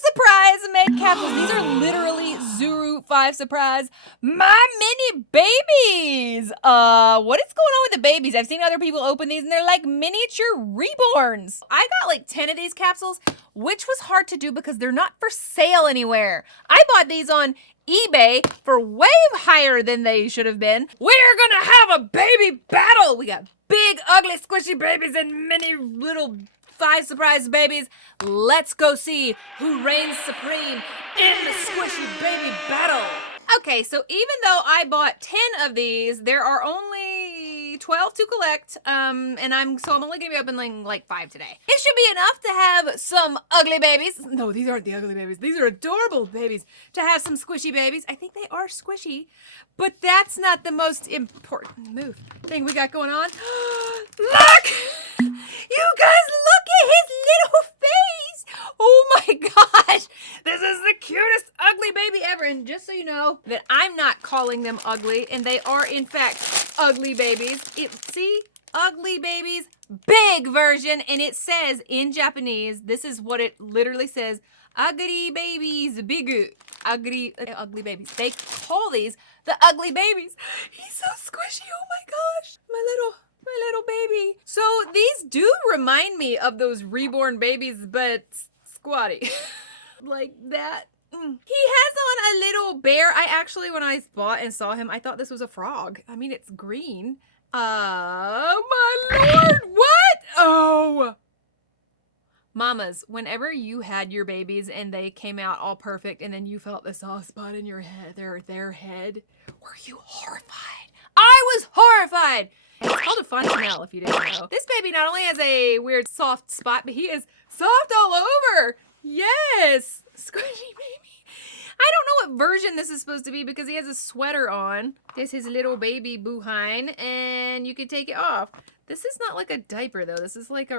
surprise made capsules. These are literally Zuru 5 surprise my mini babies. What is going on with the babies? I've seen other people open these and they're like miniature reborns. I got like 10 of these capsules, which was hard to do because they're not for sale anywhere. I bought these on eBay for way higher than they should have been. We're gonna have a baby battle. We got big, ugly, squishy babies and many little 5 surprise babies. Let's go see who reigns supreme in the squishy baby battle. Okay, so even though I bought 10 of these, there are only 12 to collect, and I'm only gonna be opening like 5 today. It should be enough to have some ugly babies. No, these aren't the ugly babies. These are adorable babies. To have some squishy babies. I think they are squishy, but that's not the most important thing we got going on. Look! You guys, look at his little face! Oh my gosh! This is the cutest ugly baby ever. And just so you know that I'm not calling them ugly, and they are in fact ugly babies. See? Ugly babies, big version, and it says in Japanese, this is what it literally says, ugly babies, bigu. Ugly babies. They call these the ugly babies. He's so squishy, oh my gosh. My little baby. So these do remind me of those reborn babies, but squatty. Like that. He has on a little bear. I actually, when I bought and saw him, I thought this was a frog. I mean, it's green. Oh my lord, what? Oh. Mamas, whenever you had your babies and they came out all perfect and then you felt the soft spot in your head, their head, were you horrified? I was horrified. And it's called a fontanelle, if you didn't know. This baby not only has a weird soft spot, but he is soft all over. Yes, squishy baby. I don't know what version this is supposed to be because he has a sweater on. This is his little baby behind, and you can take it off. This is not like a diaper though. This is like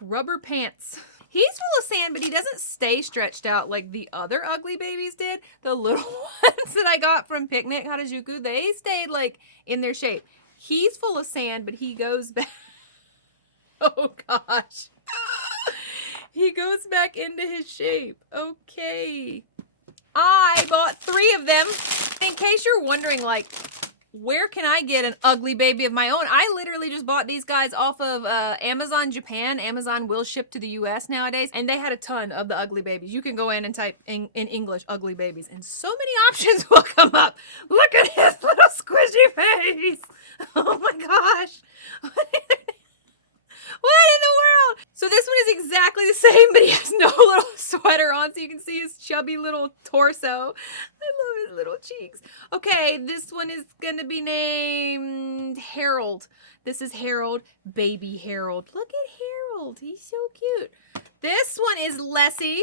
rubber pants. He's full of sand, but he doesn't stay stretched out like the other ugly babies did. The little ones that I got from Picnic Harajuku, they stayed like in their shape. He's full of sand, but he goes back. Oh gosh. He goes back into his shape. Okay. I bought 3 of them. In case you're wondering, like, where can I get an ugly baby of my own? I literally just bought these guys off of Amazon Japan. Amazon will ship to the US nowadays, and they had a ton of the ugly babies. You can go in and type in English ugly babies, and so many options will come up. Look at his little squishy face. Oh my gosh. What in the world? So this one is exactly the same, but he has no little sweater on, so you can see his chubby little torso. I love his little cheeks. Okay, this one is gonna be named Harold. This is Harold, baby Harold. Look at Harold, he's so cute. This one is Lessie.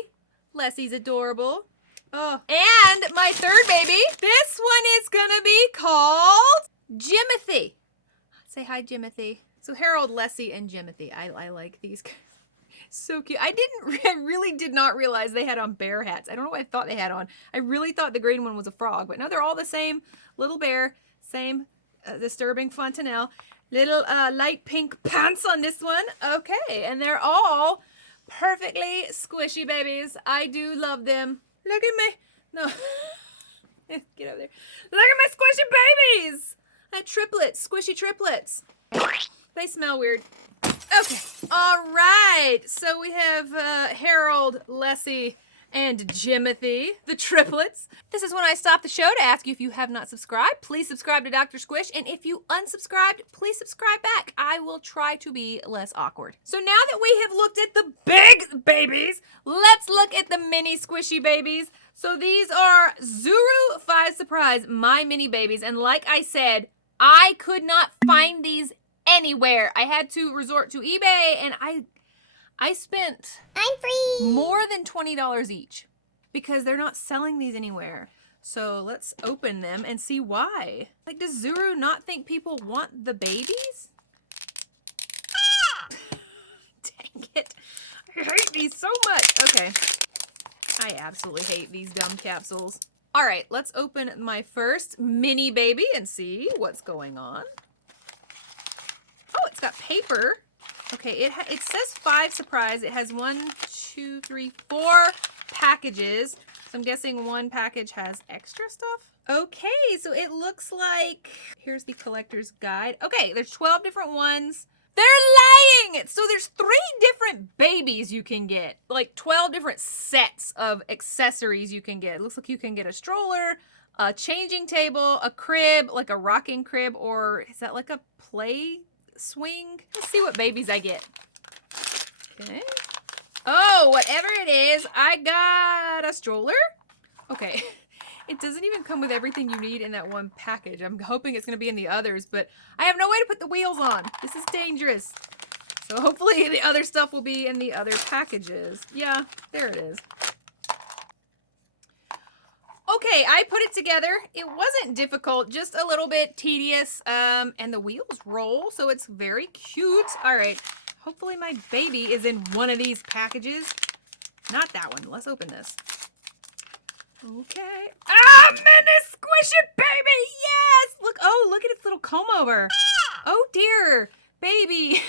Lessie's adorable. Oh, and my third baby, this one is gonna be called Jimothy. Say hi, Jimothy. So Harold, Lessie, and Jimothy. I like these guys. So cute. I really did not realize they had on bear hats. I don't know what I thought they had on. I really thought the green one was a frog, but no, they're all the same little bear. Same disturbing fontanelle. Little light pink pants on this one. Okay, and they're all perfectly squishy babies. I do love them. Look at me. No. Get over there. Look at my squishy babies. Triplets, squishy triplets. They smell weird. Okay. All right. So we have Harold, Lessie, and Jimothy, the triplets. This is when I stop the show to ask you if you have not subscribed. Please subscribe to Doctor Squish. And if you unsubscribed, please subscribe back. I will try to be less awkward. So now that we have looked at the big babies, let's look at the mini squishy babies. So these are Zuru 5 Surprise My Mini Babies. And like I said, I could not find these anywhere. I had to resort to eBay, and I spent more than $20 each because they're not selling these anywhere. So let's open them and see why. Like, does Zuru not think people want the babies? Dang it. I hate these so much. Okay. I absolutely hate these dumb capsules. All right, let's open my first mini baby and see what's going on. Oh, it's got paper. Okay, it says 5 surprise. It has 1, 2, 3, 4 packages. So I'm guessing one package has extra stuff. Okay, so it looks like, here's the collector's guide. Okay, there's 12 different ones. They're lying! So there's 3 different babies you can get. Like 12 different sets of accessories you can get. It looks like you can get a stroller, a changing table, a crib, like a rocking crib, or is that like a play swing? Let's see what babies I get. Okay. Oh, whatever it is, I got a stroller. Okay. It doesn't even come with everything you need in that one package. I'm hoping it's going to be in the others, but I have no way to put the wheels on. This is dangerous. So hopefully the other stuff will be in the other packages. Yeah, there it is. Okay, I put it together. It wasn't difficult, just a little bit tedious. And the wheels roll, so it's very cute. All right, hopefully my baby is in one of these packages. Not that one. Let's open this. Okay. Ah, mini squishy baby! Yes! Look, oh, look at its little comb over. Oh dear, baby.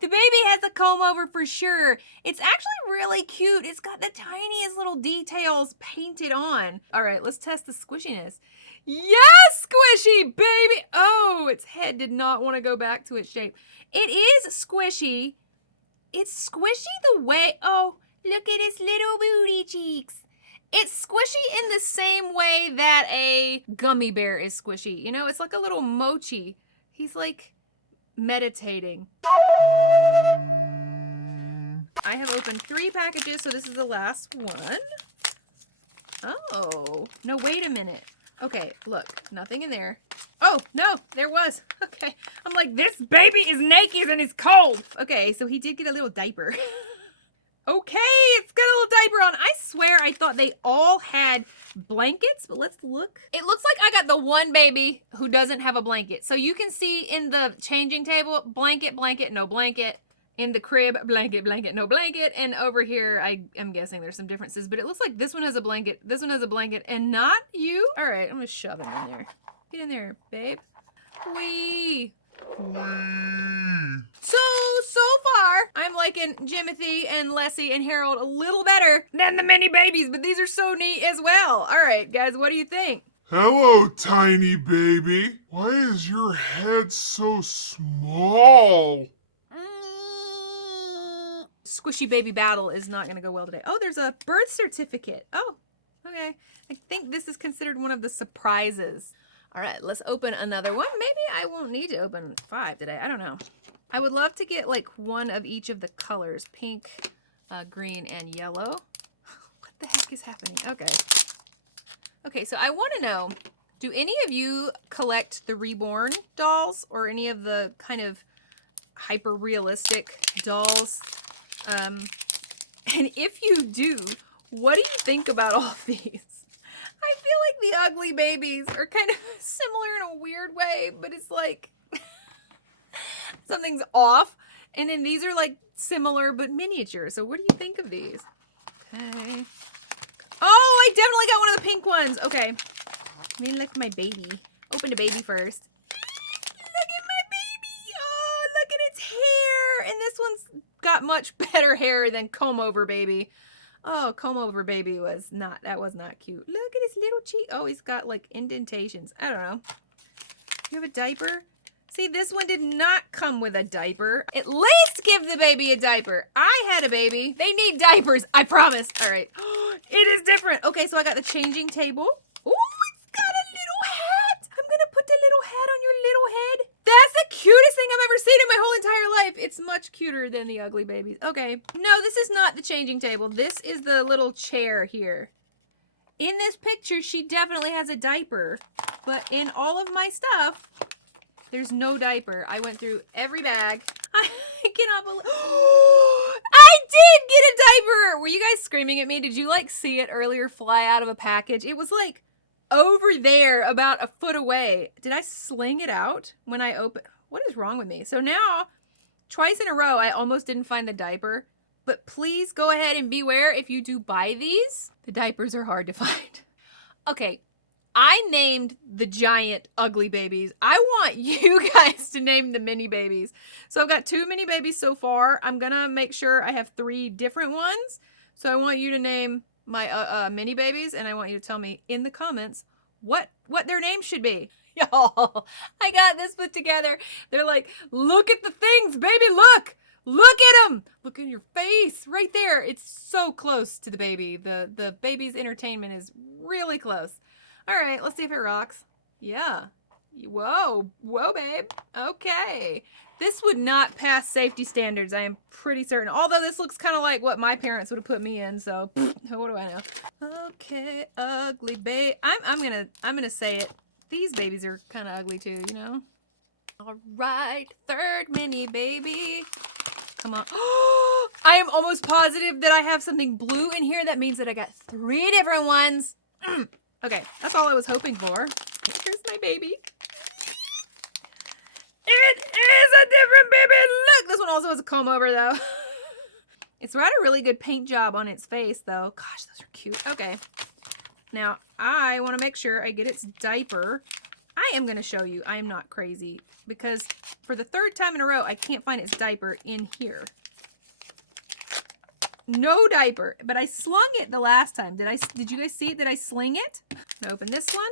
The baby has a comb over for sure. It's actually really cute. It's got the tiniest little details painted on. All right, let's test the squishiness. Yes, squishy baby! Oh, its head did not want to go back to its shape. It is squishy. It's squishy the way, oh, look at its little booty cheeks. It's squishy in the same way that a gummy bear is squishy. You know, it's like a little mochi. He's like meditating. I have opened 3 packages, so this is the last one. Oh, no, wait a minute. Okay, look, nothing in there. Oh, no, there was. Okay, I'm like, this baby is naked and it's cold. Okay, so he did get a little diaper. Okay, it's got a little diaper on. I swear I thought they all had blankets, but let's look. It looks like I got the one baby who doesn't have a blanket. So you can see in the changing table, blanket, blanket, no blanket. In the crib, blanket, blanket, no blanket. And over here, I am guessing there's some differences, but it looks like this one has a blanket, this one has a blanket, and not you. All right, I'm gonna shove him in there. Get in there, babe. Wee. So far, I'm liking Jimothy and Leslie and Harold a little better than the mini babies, but these are so neat as well. All right, guys, what do you think? Hello, tiny baby. Why is your head so small? Squishy baby battle is not going to go well today. Oh, there's a birth certificate. Oh, okay. I think this is considered one of the surprises. All right, let's open another one. Maybe I won't need to open 5 today. I don't know. I would love to get like one of each of the colors, pink, green, and yellow. What the heck is happening? Okay. Okay, so I want to know, do any of you collect the Reborn dolls or any of the kind of hyper-realistic dolls? And if you do, what do you think about all of these? I feel like the ugly babies are kind of similar in a weird way, but it's like something's off. And then these are like similar but miniature. So what do you think of these? Okay. Oh, I definitely got one of the pink ones. Okay. Let me look at my baby. Open the baby first. Look at my baby. Oh, look at its hair. And this one's got much better hair than Comb Over Baby. Oh, Comb Over Baby was not cute. Look at his little cheek. Oh, he's got like indentations. I don't know. You have a diaper? See, this one did not come with a diaper. At least give the baby a diaper. I had a baby. They need diapers, I promise. All right. It is different. Okay, so I got the changing table. Oh, it's got a little hat. I'm gonna put the little hat on your little head. That's the cutest thing I've ever seen in my whole entire life. It's much cuter than the ugly babies. Okay. No, this is not the changing table. This is the little chair here. In this picture, she definitely has a diaper. But in all of my stuff, there's no diaper. I went through every bag. I cannot believe. I did get a diaper. Were you guys screaming at me? Did you like see it earlier fly out of a package? It was like over there, about a foot away. Did I sling it out when I opened? What is wrong with me? So now, twice in a row, I almost didn't find the diaper. But please go ahead and beware if you do buy these. The diapers are hard to find. Okay, I named the giant ugly babies. I want you guys to name the mini babies. So I've got 2 mini babies so far. I'm gonna make sure I have 3 different ones. So I want you to name my mini babies, and I want you to tell me in the comments what their names should be. Y'all, I got this put together. They're like, look at the things, baby, look! Look at them! Look in your face, right there. It's so close to the baby. The baby's entertainment is really close. All right, let's see if it rocks. Yeah. Whoa, babe. Okay. This would not pass safety standards, I am pretty certain. Although this looks kind of like what my parents would have put me in, so what do I know? Okay, ugly babe. I'm gonna say it. These babies are kind of ugly too, you know? All right, 3rd mini baby. Come on. I am almost positive that I have something blue in here. That means that I got 3 different ones. Okay, that's all I was hoping for. Here's my baby. It is a different baby. Look, this one also has a comb over though. It's got a really good paint job on its face though. Gosh, those are cute. Okay. Now, I want to make sure I get its diaper. I am going to show you. I am not crazy because for the 3rd time in a row, I can't find its diaper in here. No diaper, but I slung it the last time. Did you guys see it? Did I sling it? I'm gonna open this one.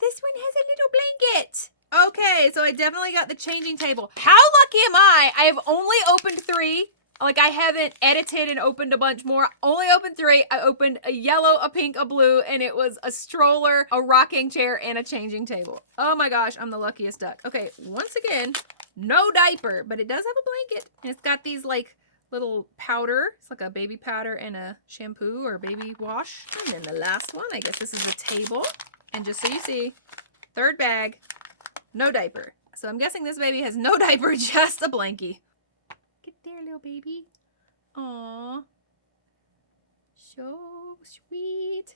This one has a little blanket. Okay, so I definitely got the changing table. How lucky am I? I have only opened 3. Like, I haven't edited and opened a bunch more. Only opened 3. I opened a yellow, a pink, a blue, and it was a stroller, a rocking chair, and a changing table. Oh my gosh, I'm the luckiest duck. Okay, once again, no diaper, but it does have a blanket. And it's got these, like, little powder. It's like a baby powder and a shampoo or baby wash. And then the last one, I guess this is the table. And just so you see, 3rd bag, no diaper. So I'm guessing this baby has no diaper, just a blankie. Get there, little baby. Aww. So sweet.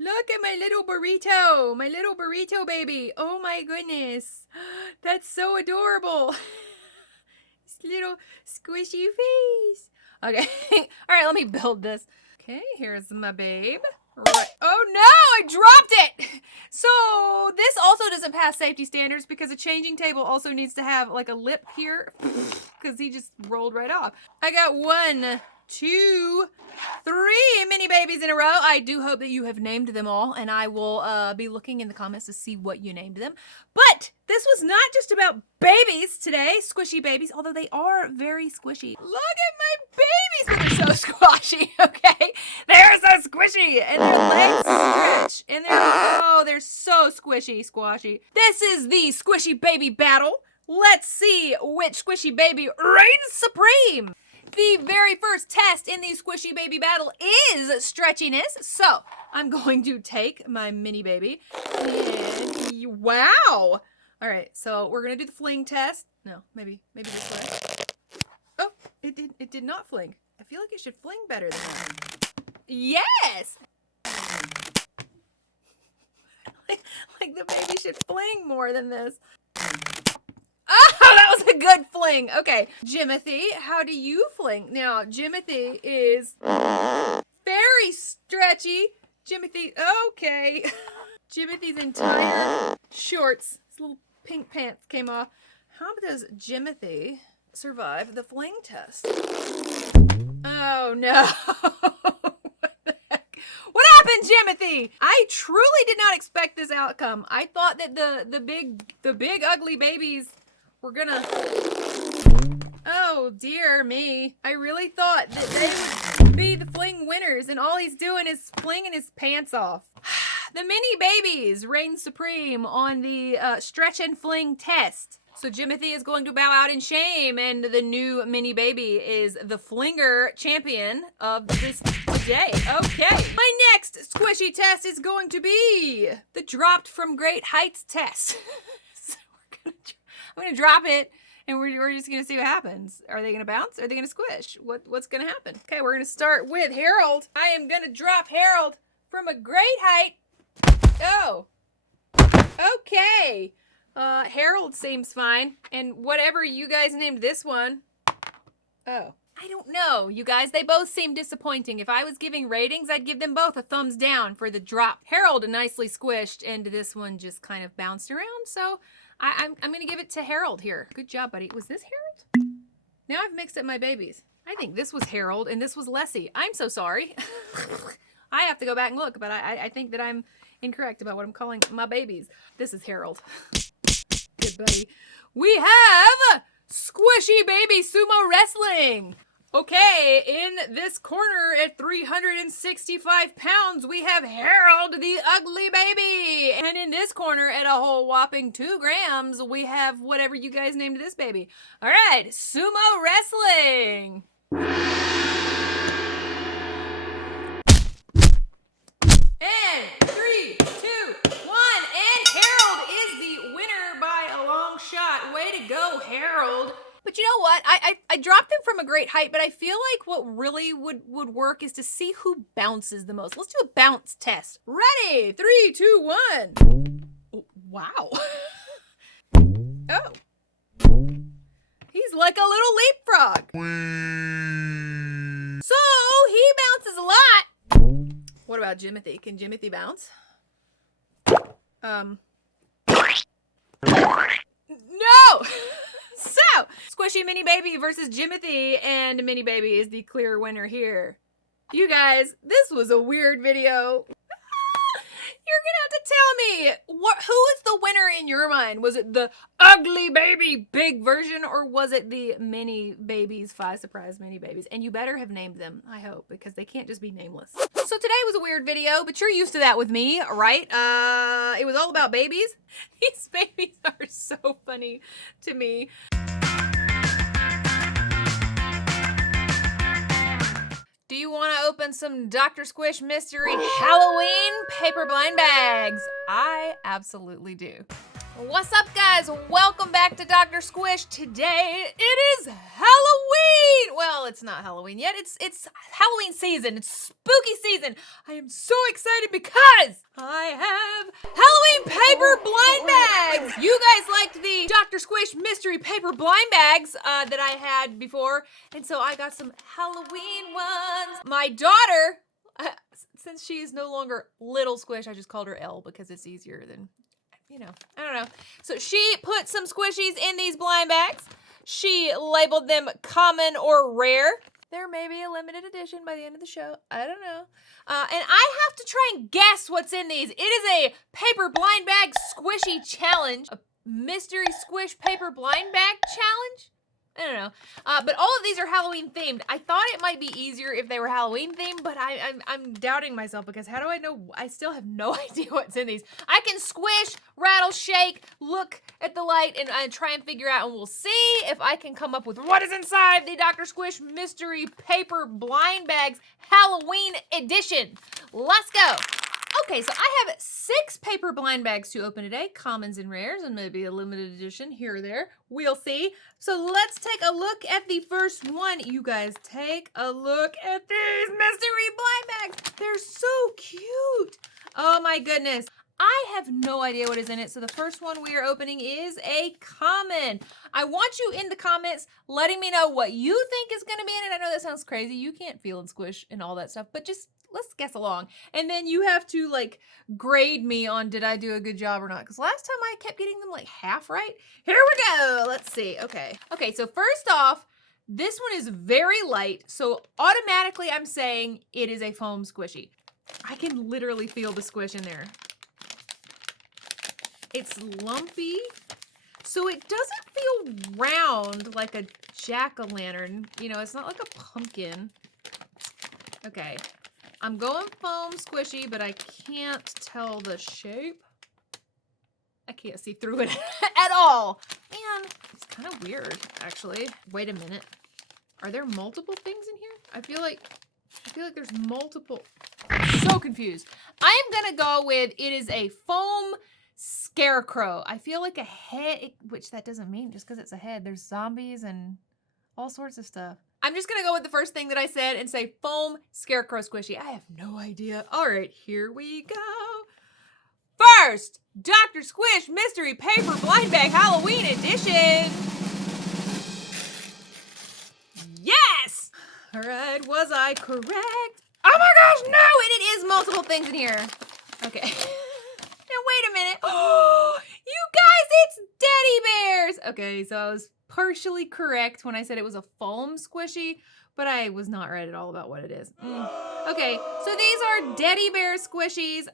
Look at my little burrito baby. Oh my goodness. That's so adorable. Little squishy face. Okay. All right, let me build this. Okay, here's my babe. Right. Oh no, I dropped it. So this also doesn't pass safety standards because a changing table also needs to have like a lip here because he just rolled right off. I got 1, 2, 3 mini babies in a row. I do hope that you have named them all, and I will be looking in the comments to see what you named them. But this was not just about babies today, squishy babies, although they are very squishy. Look at my babies, but they're so squashy, okay? They're so squishy, and their legs stretch, and they're so squishy, squashy. This is the squishy baby battle. Let's see which squishy baby reigns supreme. The very first test in the squishy baby battle is stretchiness. So I'm going to take my mini baby and wow. All right, so we're gonna do the fling test. No, maybe this way. Oh, it did not fling. I feel like it should fling better than that. Yes. like the baby should fling more than this. Oh, that was a good fling. Okay, Jimothy, how do you fling? Now, Jimothy is very stretchy. Jimothy, okay. Jimothy's entire shorts, his little pink pants came off. How does Jimothy survive the fling test? Oh, no. What the heck? What happened, Jimothy? I truly did not expect this outcome. I thought that the big ugly babies we're gonna... Oh, dear me. I really thought that they would be the fling winners, and all he's doing is flinging his pants off. The mini babies reign supreme on the stretch and fling test. So Jimothy is going to bow out in shame, and the new mini baby is the flinger champion of this today. Okay. My next squishy test is going to be the dropped from great heights test. So I'm I'm gonna drop it, and we're just gonna see what happens. Are they gonna bounce? Are they gonna squish? What's gonna happen? Okay, we're gonna start with Harold. I am gonna drop Harold from a great height. Oh, okay. Harold seems fine, and whatever you guys named this one. Oh, I don't know, you guys. They both seem disappointing. If I was giving ratings, I'd give them both a thumbs down for the drop. Harold nicely squished, and this one just kind of bounced around, so I'm gonna give it to Harold here. Good job, buddy. Was this Harold? Now I've mixed up my babies. I think this was Harold, and this was Leslie. I'm so sorry. I have to go back and look, but I think that I'm incorrect about what I'm calling my babies. This is Harold. Good buddy. We have Squishy Baby Sumo Wrestling. Okay, in this corner at 365 pounds, we have Harold the Ugly Baby. And in this corner at a whole whopping 2 grams, we have whatever you guys named this baby. All right, Sumo Wrestling. And 3, 2, 1, and Harold is the winner by a long shot. Way to go, Harold. But you know what? I dropped him from a great height, but I feel like what really would work is to see who bounces the most. Let's do a bounce test. Ready? 3, 2, 1. Oh, wow. Oh. He's like a little leapfrog. So he bounces a lot. What about Jimothy? Can Jimothy bounce? No! So, Squishy Mini Baby versus Jimothy, and Mini Baby is the clear winner here. You guys, this was a weird video. You're gonna have to tell me, who is the winner in your mind? Was it the Ugly Baby big version, or was it the Mini Babies, 5 surprise Mini Babies? And you better have named them, I hope, because they can't just be nameless. So today was a weird video, but you're used to that with me, right? It was all about babies. These babies are so funny to me. Do you want to open some Dr. Squish Mystery Halloween paper blind bags? I absolutely do. What's up, guys? Welcome back to Dr. Squish. Today, it is Halloween! Well, it's not Halloween yet. It's Halloween season. It's spooky season. I am so excited because I have Halloween paper blind bags! You guys liked the Dr. Squish Mystery paper blind bags that I had before, and so I got some Halloween ones. My daughter, since she is no longer Little Squish, I just called her L because it's easier than... you know, I don't know. So she put some squishies in these blind bags. She labeled them common or rare. There may be a limited edition by the end of the show. I don't know. And I have to try and guess what's in these. It is a paper blind bag squishy challenge. A mystery squish paper blind bag challenge? I don't know. But all of these are Halloween themed. I thought it might be easier if they were Halloween themed, but I'm doubting myself because how do I know? I still have no idea what's in these. I can squish, rattle, shake, look at the light, and try and figure out, and we'll see if I can come up with what is inside the Dr. Squish Mystery Paper Blind Bags Halloween Edition. Let's go. Okay, so I have 6 paper blind bags to open today, commons and rares, and maybe a limited edition here or there. We'll see. So let's take a look at the first one. You guys, take a look at these mystery blind bags. They're so cute. Oh my goodness. I have no idea what is in it, so the first one we are opening is a common. I want you in the comments letting me know what you think is going to be in it. I know that sounds crazy. You can't feel and squish and all that stuff, but just let's guess along. And then you have to like grade me on did I do a good job or not, because last time I kept getting them like half right. Here we go. Let's see. Okay, so first off, this one is very light, so automatically I'm saying it is a foam squishy. I can literally feel the squish in there. It's lumpy, so it doesn't feel round like a jack-o'-lantern. You know, it's not like a pumpkin. Okay, I'm going foam squishy, but I can't tell the shape. I can't see through it at all. Man, it's kind of weird, actually. Wait a minute. Are there multiple things in here? I feel like there's multiple. I'm so confused. I am gonna go with it is a foam scarecrow. I feel like a head, which that doesn't mean just because it's a head. There's zombies and all sorts of stuff. I'm just gonna go with the first thing that I said and say foam scarecrow squishy. I have no idea. All right, here we go. First, Doctor Squish Mystery Paper Blind Bag Halloween Edition. Yes! All right, was I correct? Oh my gosh, no! And it is multiple things in here. Okay. Now wait a minute. Oh, you guys, it's teddy bears. Okay, so I was partially correct when I said it was a foam squishy, but I was not right at all about what it is. Okay, so these are teddy bear squishies.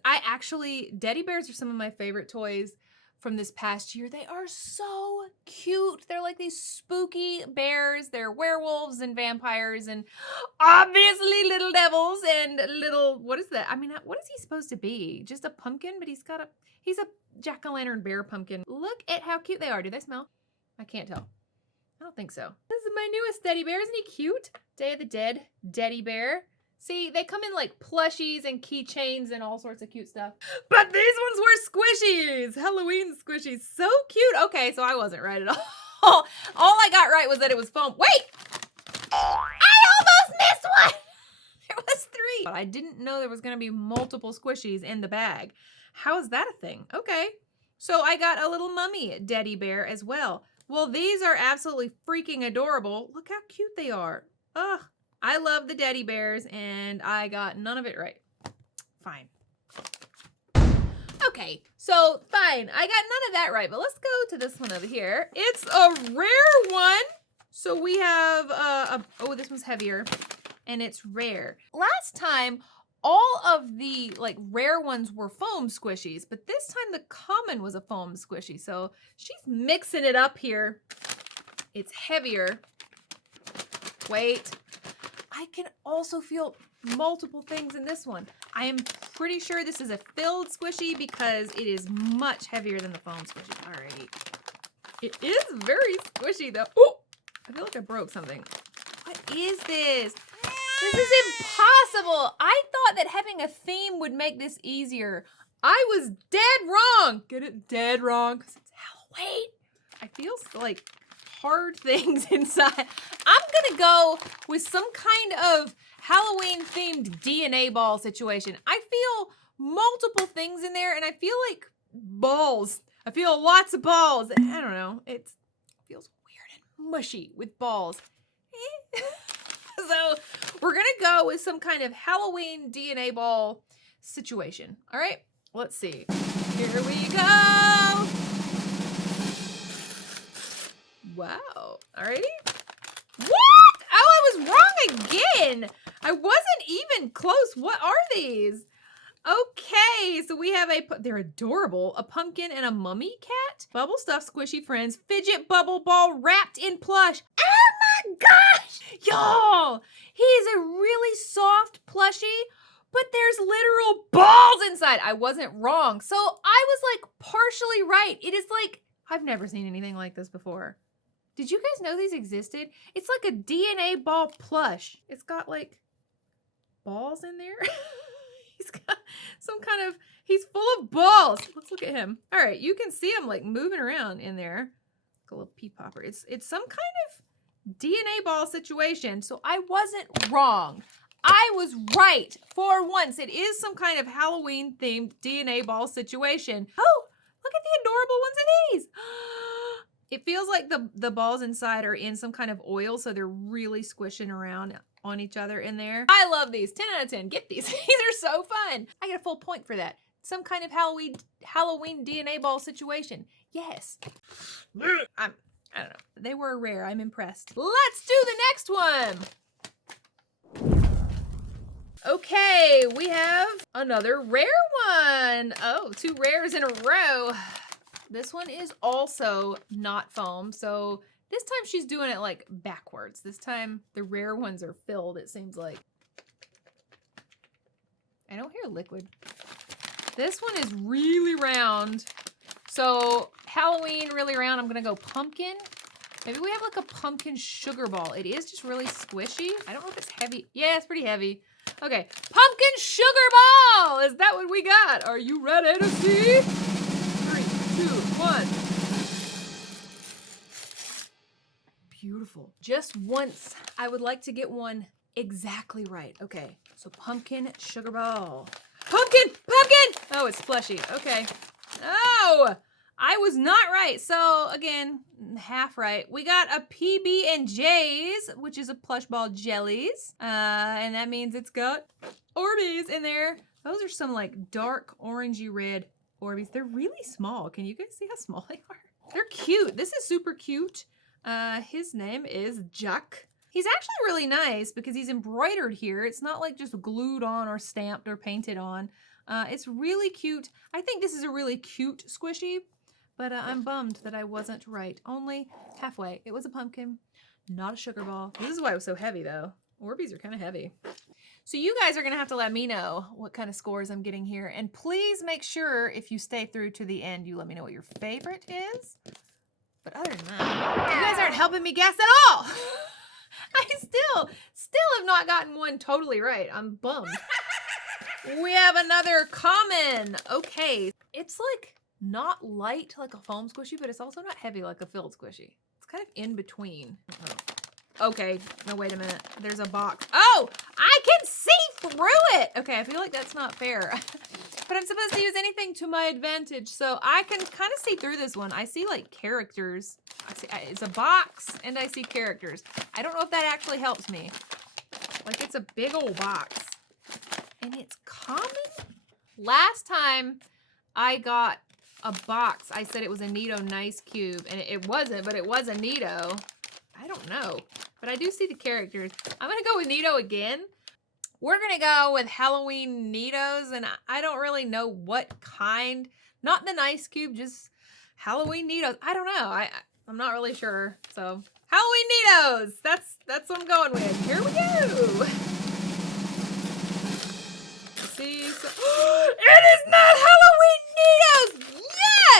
Teddy bears are some of my favorite toys from this past year. They are so cute. They're like these spooky bears. They're werewolves and vampires and obviously little devils and little, what is that? I mean, what is he supposed to be? Just a pumpkin, but he's a jack-o'-lantern bear pumpkin. Look at how cute they are. Do they smell? I can't tell. I don't think so. This is my newest teddy bear. Isn't he cute? Day of the Dead teddy bear. See, they come in like plushies and keychains and all sorts of cute stuff. But these ones were squishies. Halloween squishies. So cute. Okay, so I wasn't right at all. All I got right was that it was foam. Wait! I almost missed one! There was 3. But I didn't know there was going to be multiple squishies in the bag. How is that a thing? Okay. So I got a little mummy teddy bear as well. Well, these are absolutely freaking adorable. Look how cute they are. Ugh. I love the teddy bears, and I got none of it right. Fine. Okay, so fine. I got none of that right, but let's go to this one over here. It's a rare one. So we have, oh, this one's heavier, and it's rare. Last time, all of the like rare ones were foam squishies, but this time the common was a foam squishy. So she's mixing it up here. It's heavier. Wait. I can also feel multiple things in this one. I am pretty sure this is a filled squishy because it is much heavier than the foam squishy. All right. It is very squishy though. Oh, I feel like I broke something. What is this? This is impossible. I thought that having a theme would make this easier. I was dead wrong. Get it? Dead wrong because it's Halloween. I feel like hard things inside. I'm gonna go with some kind of Halloween themed DNA ball situation. I feel multiple things in there and I feel like balls. I feel lots of balls. I don't know. It feels weird and mushy with balls. So we're gonna go with some kind of Halloween DNA ball situation. All right, let's see. Here we go. Wow. Alrighty. What? Oh, I was wrong again. I wasn't even close. What are these? Okay, so we have they're adorable. A pumpkin and a mummy cat. Bubble stuffed squishy friends. Fidget bubble ball wrapped in plush. Oh my gosh! Y'all, he is a really soft plushie, but there's literal balls inside. I wasn't wrong. So I was like partially right. It is like, I've never seen anything like this before. Did you guys know these existed? It's like a DNA ball plush. It's got like balls in there. He's got some kind of, he's full of balls. Let's look at him. All right, you can see him like moving around in there. Like a little pea popper. It's some kind of DNA ball situation. So I wasn't wrong. I was right for once. It is some kind of Halloween themed DNA ball situation. Oh, look at the adorable ones of these. It feels like the balls inside are in some kind of oil, so they're really squishing around on each other in there. I love these. 10 out of 10. Get these. These are so fun. I get a full point for that. Some kind of Halloween DNA ball situation. Yes. I don't know. They were rare. I'm impressed. Let's do the next one. Okay, we have another rare one. Oh, 2 rares in a row. This one is also not foam, so this time she's doing it like backwards. This time the rare ones are filled, it seems like. I don't hear liquid. This one is really round. So Halloween, really round. I'm gonna go pumpkin. Maybe we have like a pumpkin sugar ball. It is just really squishy. I don't know if it's heavy. Yeah, it's pretty heavy. Okay, pumpkin sugar ball. Is that what we got? Are you ready to see? 3, 2, 1. Beautiful. Just once, I would like to get one exactly right. Okay, so pumpkin sugar ball. Pumpkin! Pumpkin! Oh, it's fleshy. Okay. Oh! I was not right. So, again, half right. We got a PB&J's, which is a plush ball jellies. And that means it's got Orbeez in there. Those are some, like, dark orangey red Orbeez. They're really small. Can you guys see how small they are? They're cute. This is super cute. His name is Jack. He's actually really nice because he's embroidered here. It's not like just glued on or stamped or painted on. It's really cute. I think this is a really cute squishy, but I'm bummed that I wasn't right. Only halfway. It was a pumpkin, not a sugar ball. This is why it was so heavy though. Orbeez are kind of heavy. So you guys are gonna have to let me know what kind of scores I'm getting here. And please make sure if you stay through to the end, you let me know what your favorite is. But other than that, you guys aren't helping me guess at all. I still have not gotten one totally right. I'm bummed. We have another common. Okay. It's like not light like a foam squishy, but it's also not heavy like a filled squishy. It's kind of in between. Okay. No, wait a minute. There's a box. Oh, I can see through it. Okay. I feel like that's not fair. But I'm supposed to use anything to my advantage. So I can kind of see through this one. I see like characters. It's a box and I see characters. I don't know if that actually helps me. Like it's a big old box. And it's common? Last time I got a box, I said it was a Nito Nice Cube. And it wasn't, but it was a Nito. I don't know. But I do see the characters. I'm going to go with Nito again. We're going to go with Halloween Nitos, and I don't really know what kind. Not the Nice Cube, just Halloween Nitos. I don't know. I'm not really sure. So, Halloween Nitos! That's what I'm going with. Here we go! Let's see. So it is not Halloween Nitos!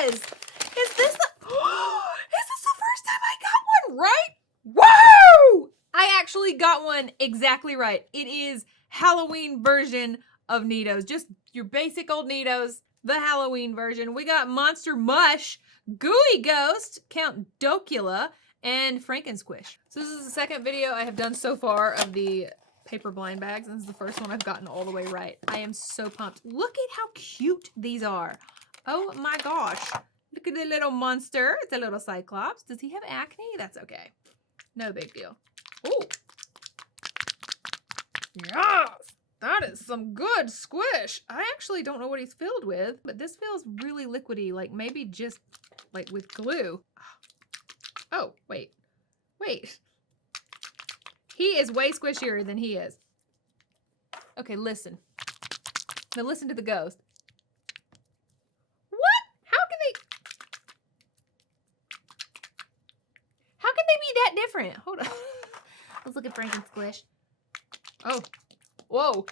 Yes! Is this the first time I got one right? Whoa! I actually got one exactly right. It is Halloween version of Nitos. Just your basic old Nitos, the Halloween version. We got Monster Mush, Gooey Ghost, Count Docula, and Frankensquish. So this is the second video I have done so far of the paper blind bags, and this is the first one I've gotten all the way right. I am so pumped. Look at how cute these are. Oh my gosh. Look at the little monster. It's a little Cyclops. Does he have acne? That's okay. No big deal. Ooh. Yes! That is some good squish. I actually don't know what he's filled with, but this feels really liquidy, like maybe just like with glue. Oh, wait. Wait. He is way squishier than he is. Okay, listen. Now listen to the ghost. What? How can they be that different? Hold on. Let's look at Frankensquish. Oh, whoa.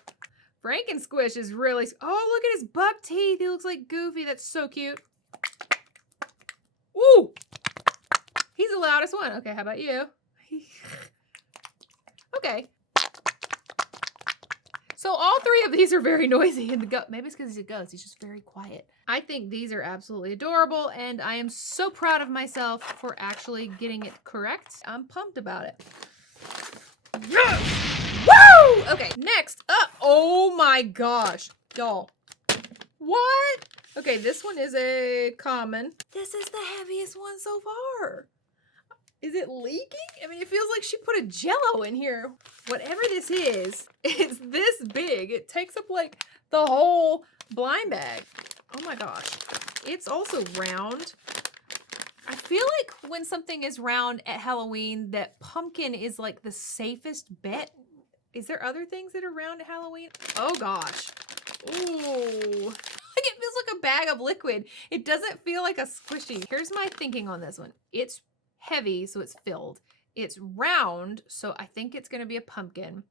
Frankensquish is really, oh, look at his buck teeth. He looks like Goofy. That's so cute. Ooh. He's the loudest one. Okay, how about you? Okay. So all three of these are very noisy. And maybe it's because he's a ghost. He's just very quiet. I think these are absolutely adorable. And I am so proud of myself for actually getting it correct. I'm pumped about it. Yeah! Woo! Okay, next up. Oh my gosh. Y'all. What? Okay, this one is a common. This is the heaviest one so far. Is it leaking? I mean, it feels like she put a Jello in here. Whatever this is this big. It takes up like the whole blind bag. Oh my gosh. It's also round. I feel like when something is round at Halloween, that pumpkin is like the safest bet. Is there other things that are round at Halloween? Oh gosh. Ooh. Like it feels like a bag of liquid. It doesn't feel like a squishy. Here's my thinking on this one. It's heavy, so it's filled. It's round, so I think it's gonna be a pumpkin.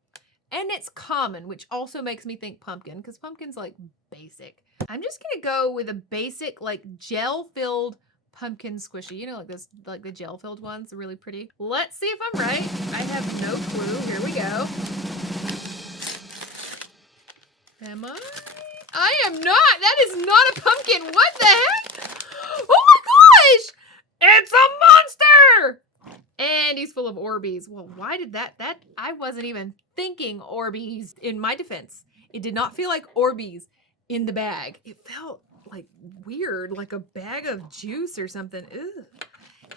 And it's common, which also makes me think pumpkin, because pumpkin's like basic. I'm just gonna go with a basic, like gel-filled pumpkin squishy. You know, like this, like the gel-filled ones are really pretty. Let's see if I'm right. I have no clue. Here we go. Am I? I am not. That is not a pumpkin. What the heck? Oh candies full of Orbeez. Well, why did that I wasn't even thinking Orbeez in my defense. It did not feel like Orbeez in the bag. It felt like weird, like a bag of juice or something. Ugh.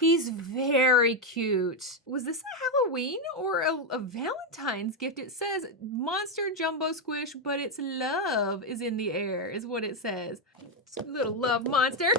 He's very cute. Was this a Halloween or a Valentine's gift? It says Monster Jumbo Squish, but it's love is in the air, is what it says. Little love monster.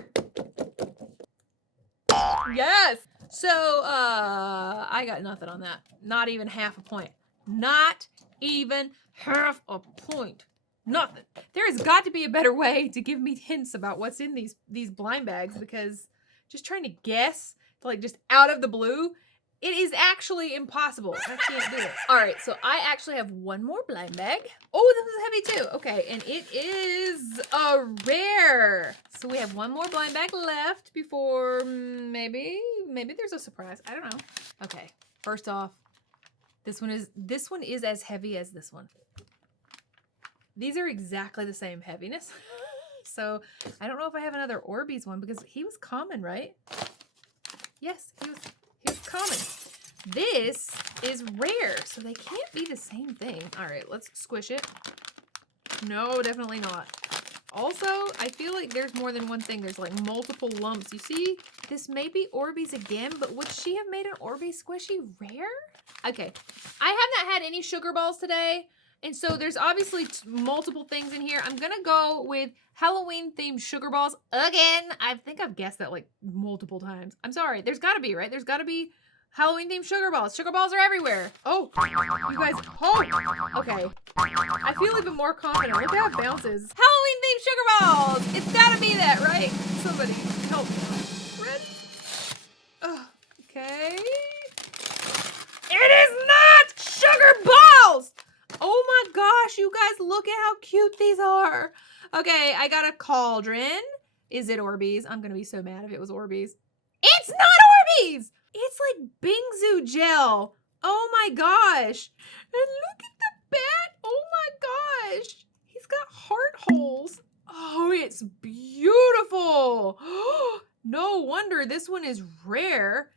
Yes. So, I got nothing on that. Not even half a point. Not even half a point. Nothing. There has got to be a better way to give me hints about what's in these blind bags, because just trying to guess, like just out of the blue, it is actually impossible. I can't do it. All right, so I actually have one more blind bag. Oh, this is heavy too. Okay, and it is a rare. So we have one more blind bag left before maybe there's a surprise. I don't know. Okay, first off, this one is as heavy as this one. These are exactly the same heaviness. So I don't know if I have another Orbeez one, because he was common, right? Yes, he was common. This is rare, so they can't be the same thing. All right, let's squish it. No, definitely not. Also, I feel like there's more than one thing. There's like multiple lumps. You see, this may be Orbeez again, but would she have made an Orbeez squishy rare? Okay, I have not had any sugar balls today, and so there's obviously multiple things in here. I'm gonna go with Halloween themed sugar balls again. I think I've guessed that like multiple times. I'm sorry. There's gotta be, right? There's gotta be Halloween themed sugar balls. Sugar balls are everywhere. Oh, you guys. Oh, okay. I feel even more confident. Look how it bounces. Halloween themed sugar balls. It's gotta be that, right? Somebody help me. Ready? Oh, okay. It is not sugar balls. Oh my gosh, you guys, look at how cute these are. Okay, I got a cauldron. Is it Orbeez? I'm gonna be so mad if it was Orbeez. It's not Orbeez! It's like Bingsu gel. Oh my gosh. And look at the bat. Oh my gosh. He's got heart holes. Oh, it's beautiful. No wonder this one is rare.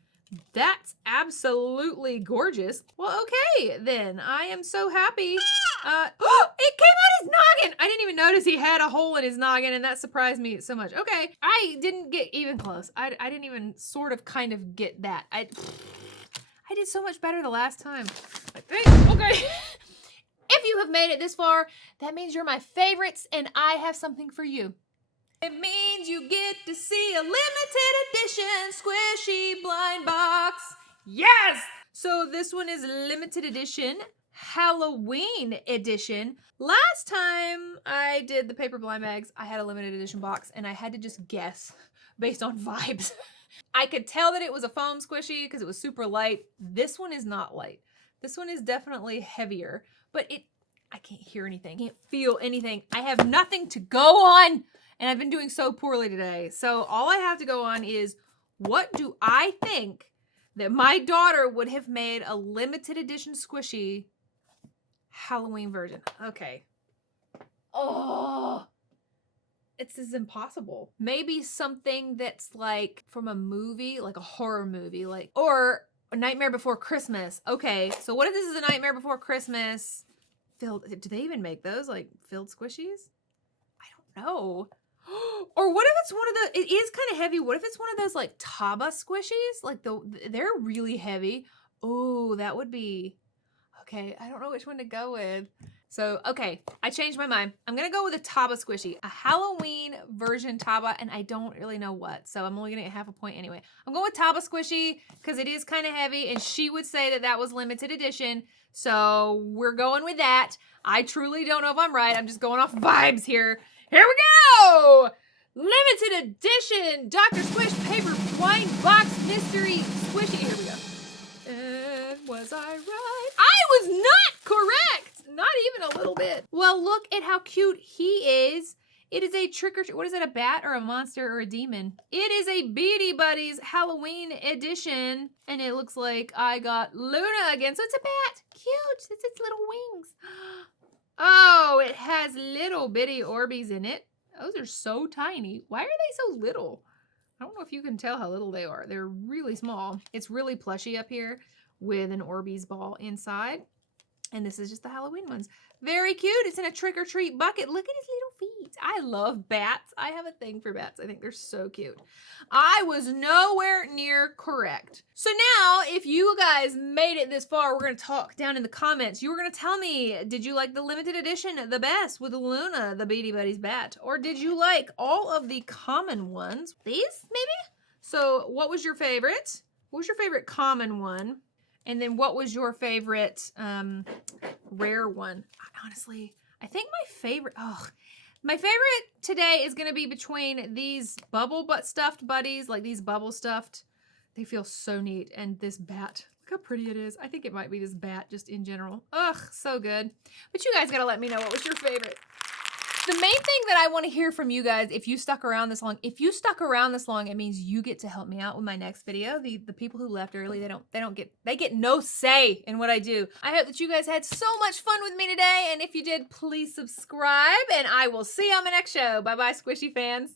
That's absolutely gorgeous. Well, okay, then. I am so happy. It came out his noggin! I didn't even notice he had a hole in his noggin, and that surprised me so much. Okay, I didn't get even close. I didn't even sort of kind of get that. I did so much better the last time. Okay. If you have made it this far, that means you're my favorites, and I have something for you. It means you get to see a limited edition squishy blind box. Yes! So this one is limited edition, Halloween edition. Last time I did the paper blind bags, I had a limited edition box, and I had to just guess based on vibes. I could tell that it was a foam squishy because it was super light. This one is not light. This one is definitely heavier, but I can't hear anything. I can't feel anything. I have nothing to go on. And I've been doing so poorly today. So all I have to go on is, what do I think that my daughter would have made a limited edition squishy Halloween version? Okay. Oh, this is impossible. Maybe something that's like from a movie, like a horror movie, like, or A Nightmare Before Christmas. Okay, so what if this is A Nightmare Before Christmas filled? Do they even make those, like filled squishies? I don't know. Or what if it's one of the, it is kind of heavy. What if it's one of those like Taba squishies? Like they're really heavy. Oh, that would be, okay. I don't know which one to go with. So, okay, I changed my mind. I'm gonna go with a Taba squishy, a Halloween version Taba, and I don't really know what. So I'm only gonna get half a point anyway. I'm going with Taba squishy because it is kind of heavy, and she would say that that was limited edition. So we're going with that. I truly don't know if I'm right. I'm just going off vibes here. Here we go! Limited edition Doctor Squish paper blind box mystery squishy. Here we go. And was I right? I was not correct! Not even a little bit. Well, look at how cute he is. It is a trick or treat. What is it, a bat or a monster or a demon? It is a Beady Buddies Halloween edition. And it looks like I got Luna again. So it's a bat. Cute. It's its little wings. Oh, it has little bitty Orbeez in it. Those are so tiny. Why are they so little? I don't know if you can tell how little they are. They're really small. It's really plushy up here with an Orbeez ball inside. And this is just the Halloween ones. Very cute. It's in a trick-or-treat bucket. Look at his little feet. I love bats. I have a thing for bats. I think they're so cute. I was nowhere near correct. So now, if you guys made it this far, we're going to talk down in the comments. You were going to tell me, did you like the limited edition the best with Luna, the Beady Buddies bat? Or did you like all of the common ones? These, maybe? So what was your favorite? What was your favorite common one? And then what was your favorite rare one? Honestly, I think my favorite today is going to be between these bubble butt stuffed buddies, like these bubble stuffed. They feel so neat. And this bat, look how pretty it is. I think it might be this bat just in general. Ugh, so good. But you guys got to let me know what was your favorite. The main thing that I want to hear from you guys, if you stuck around this long, it means you get to help me out with my next video. The people who left early, they get no say in what I do. I hope that you guys had so much fun with me today, and if you did, please subscribe, and I will see you on my next show. Bye-bye, Squishy fans.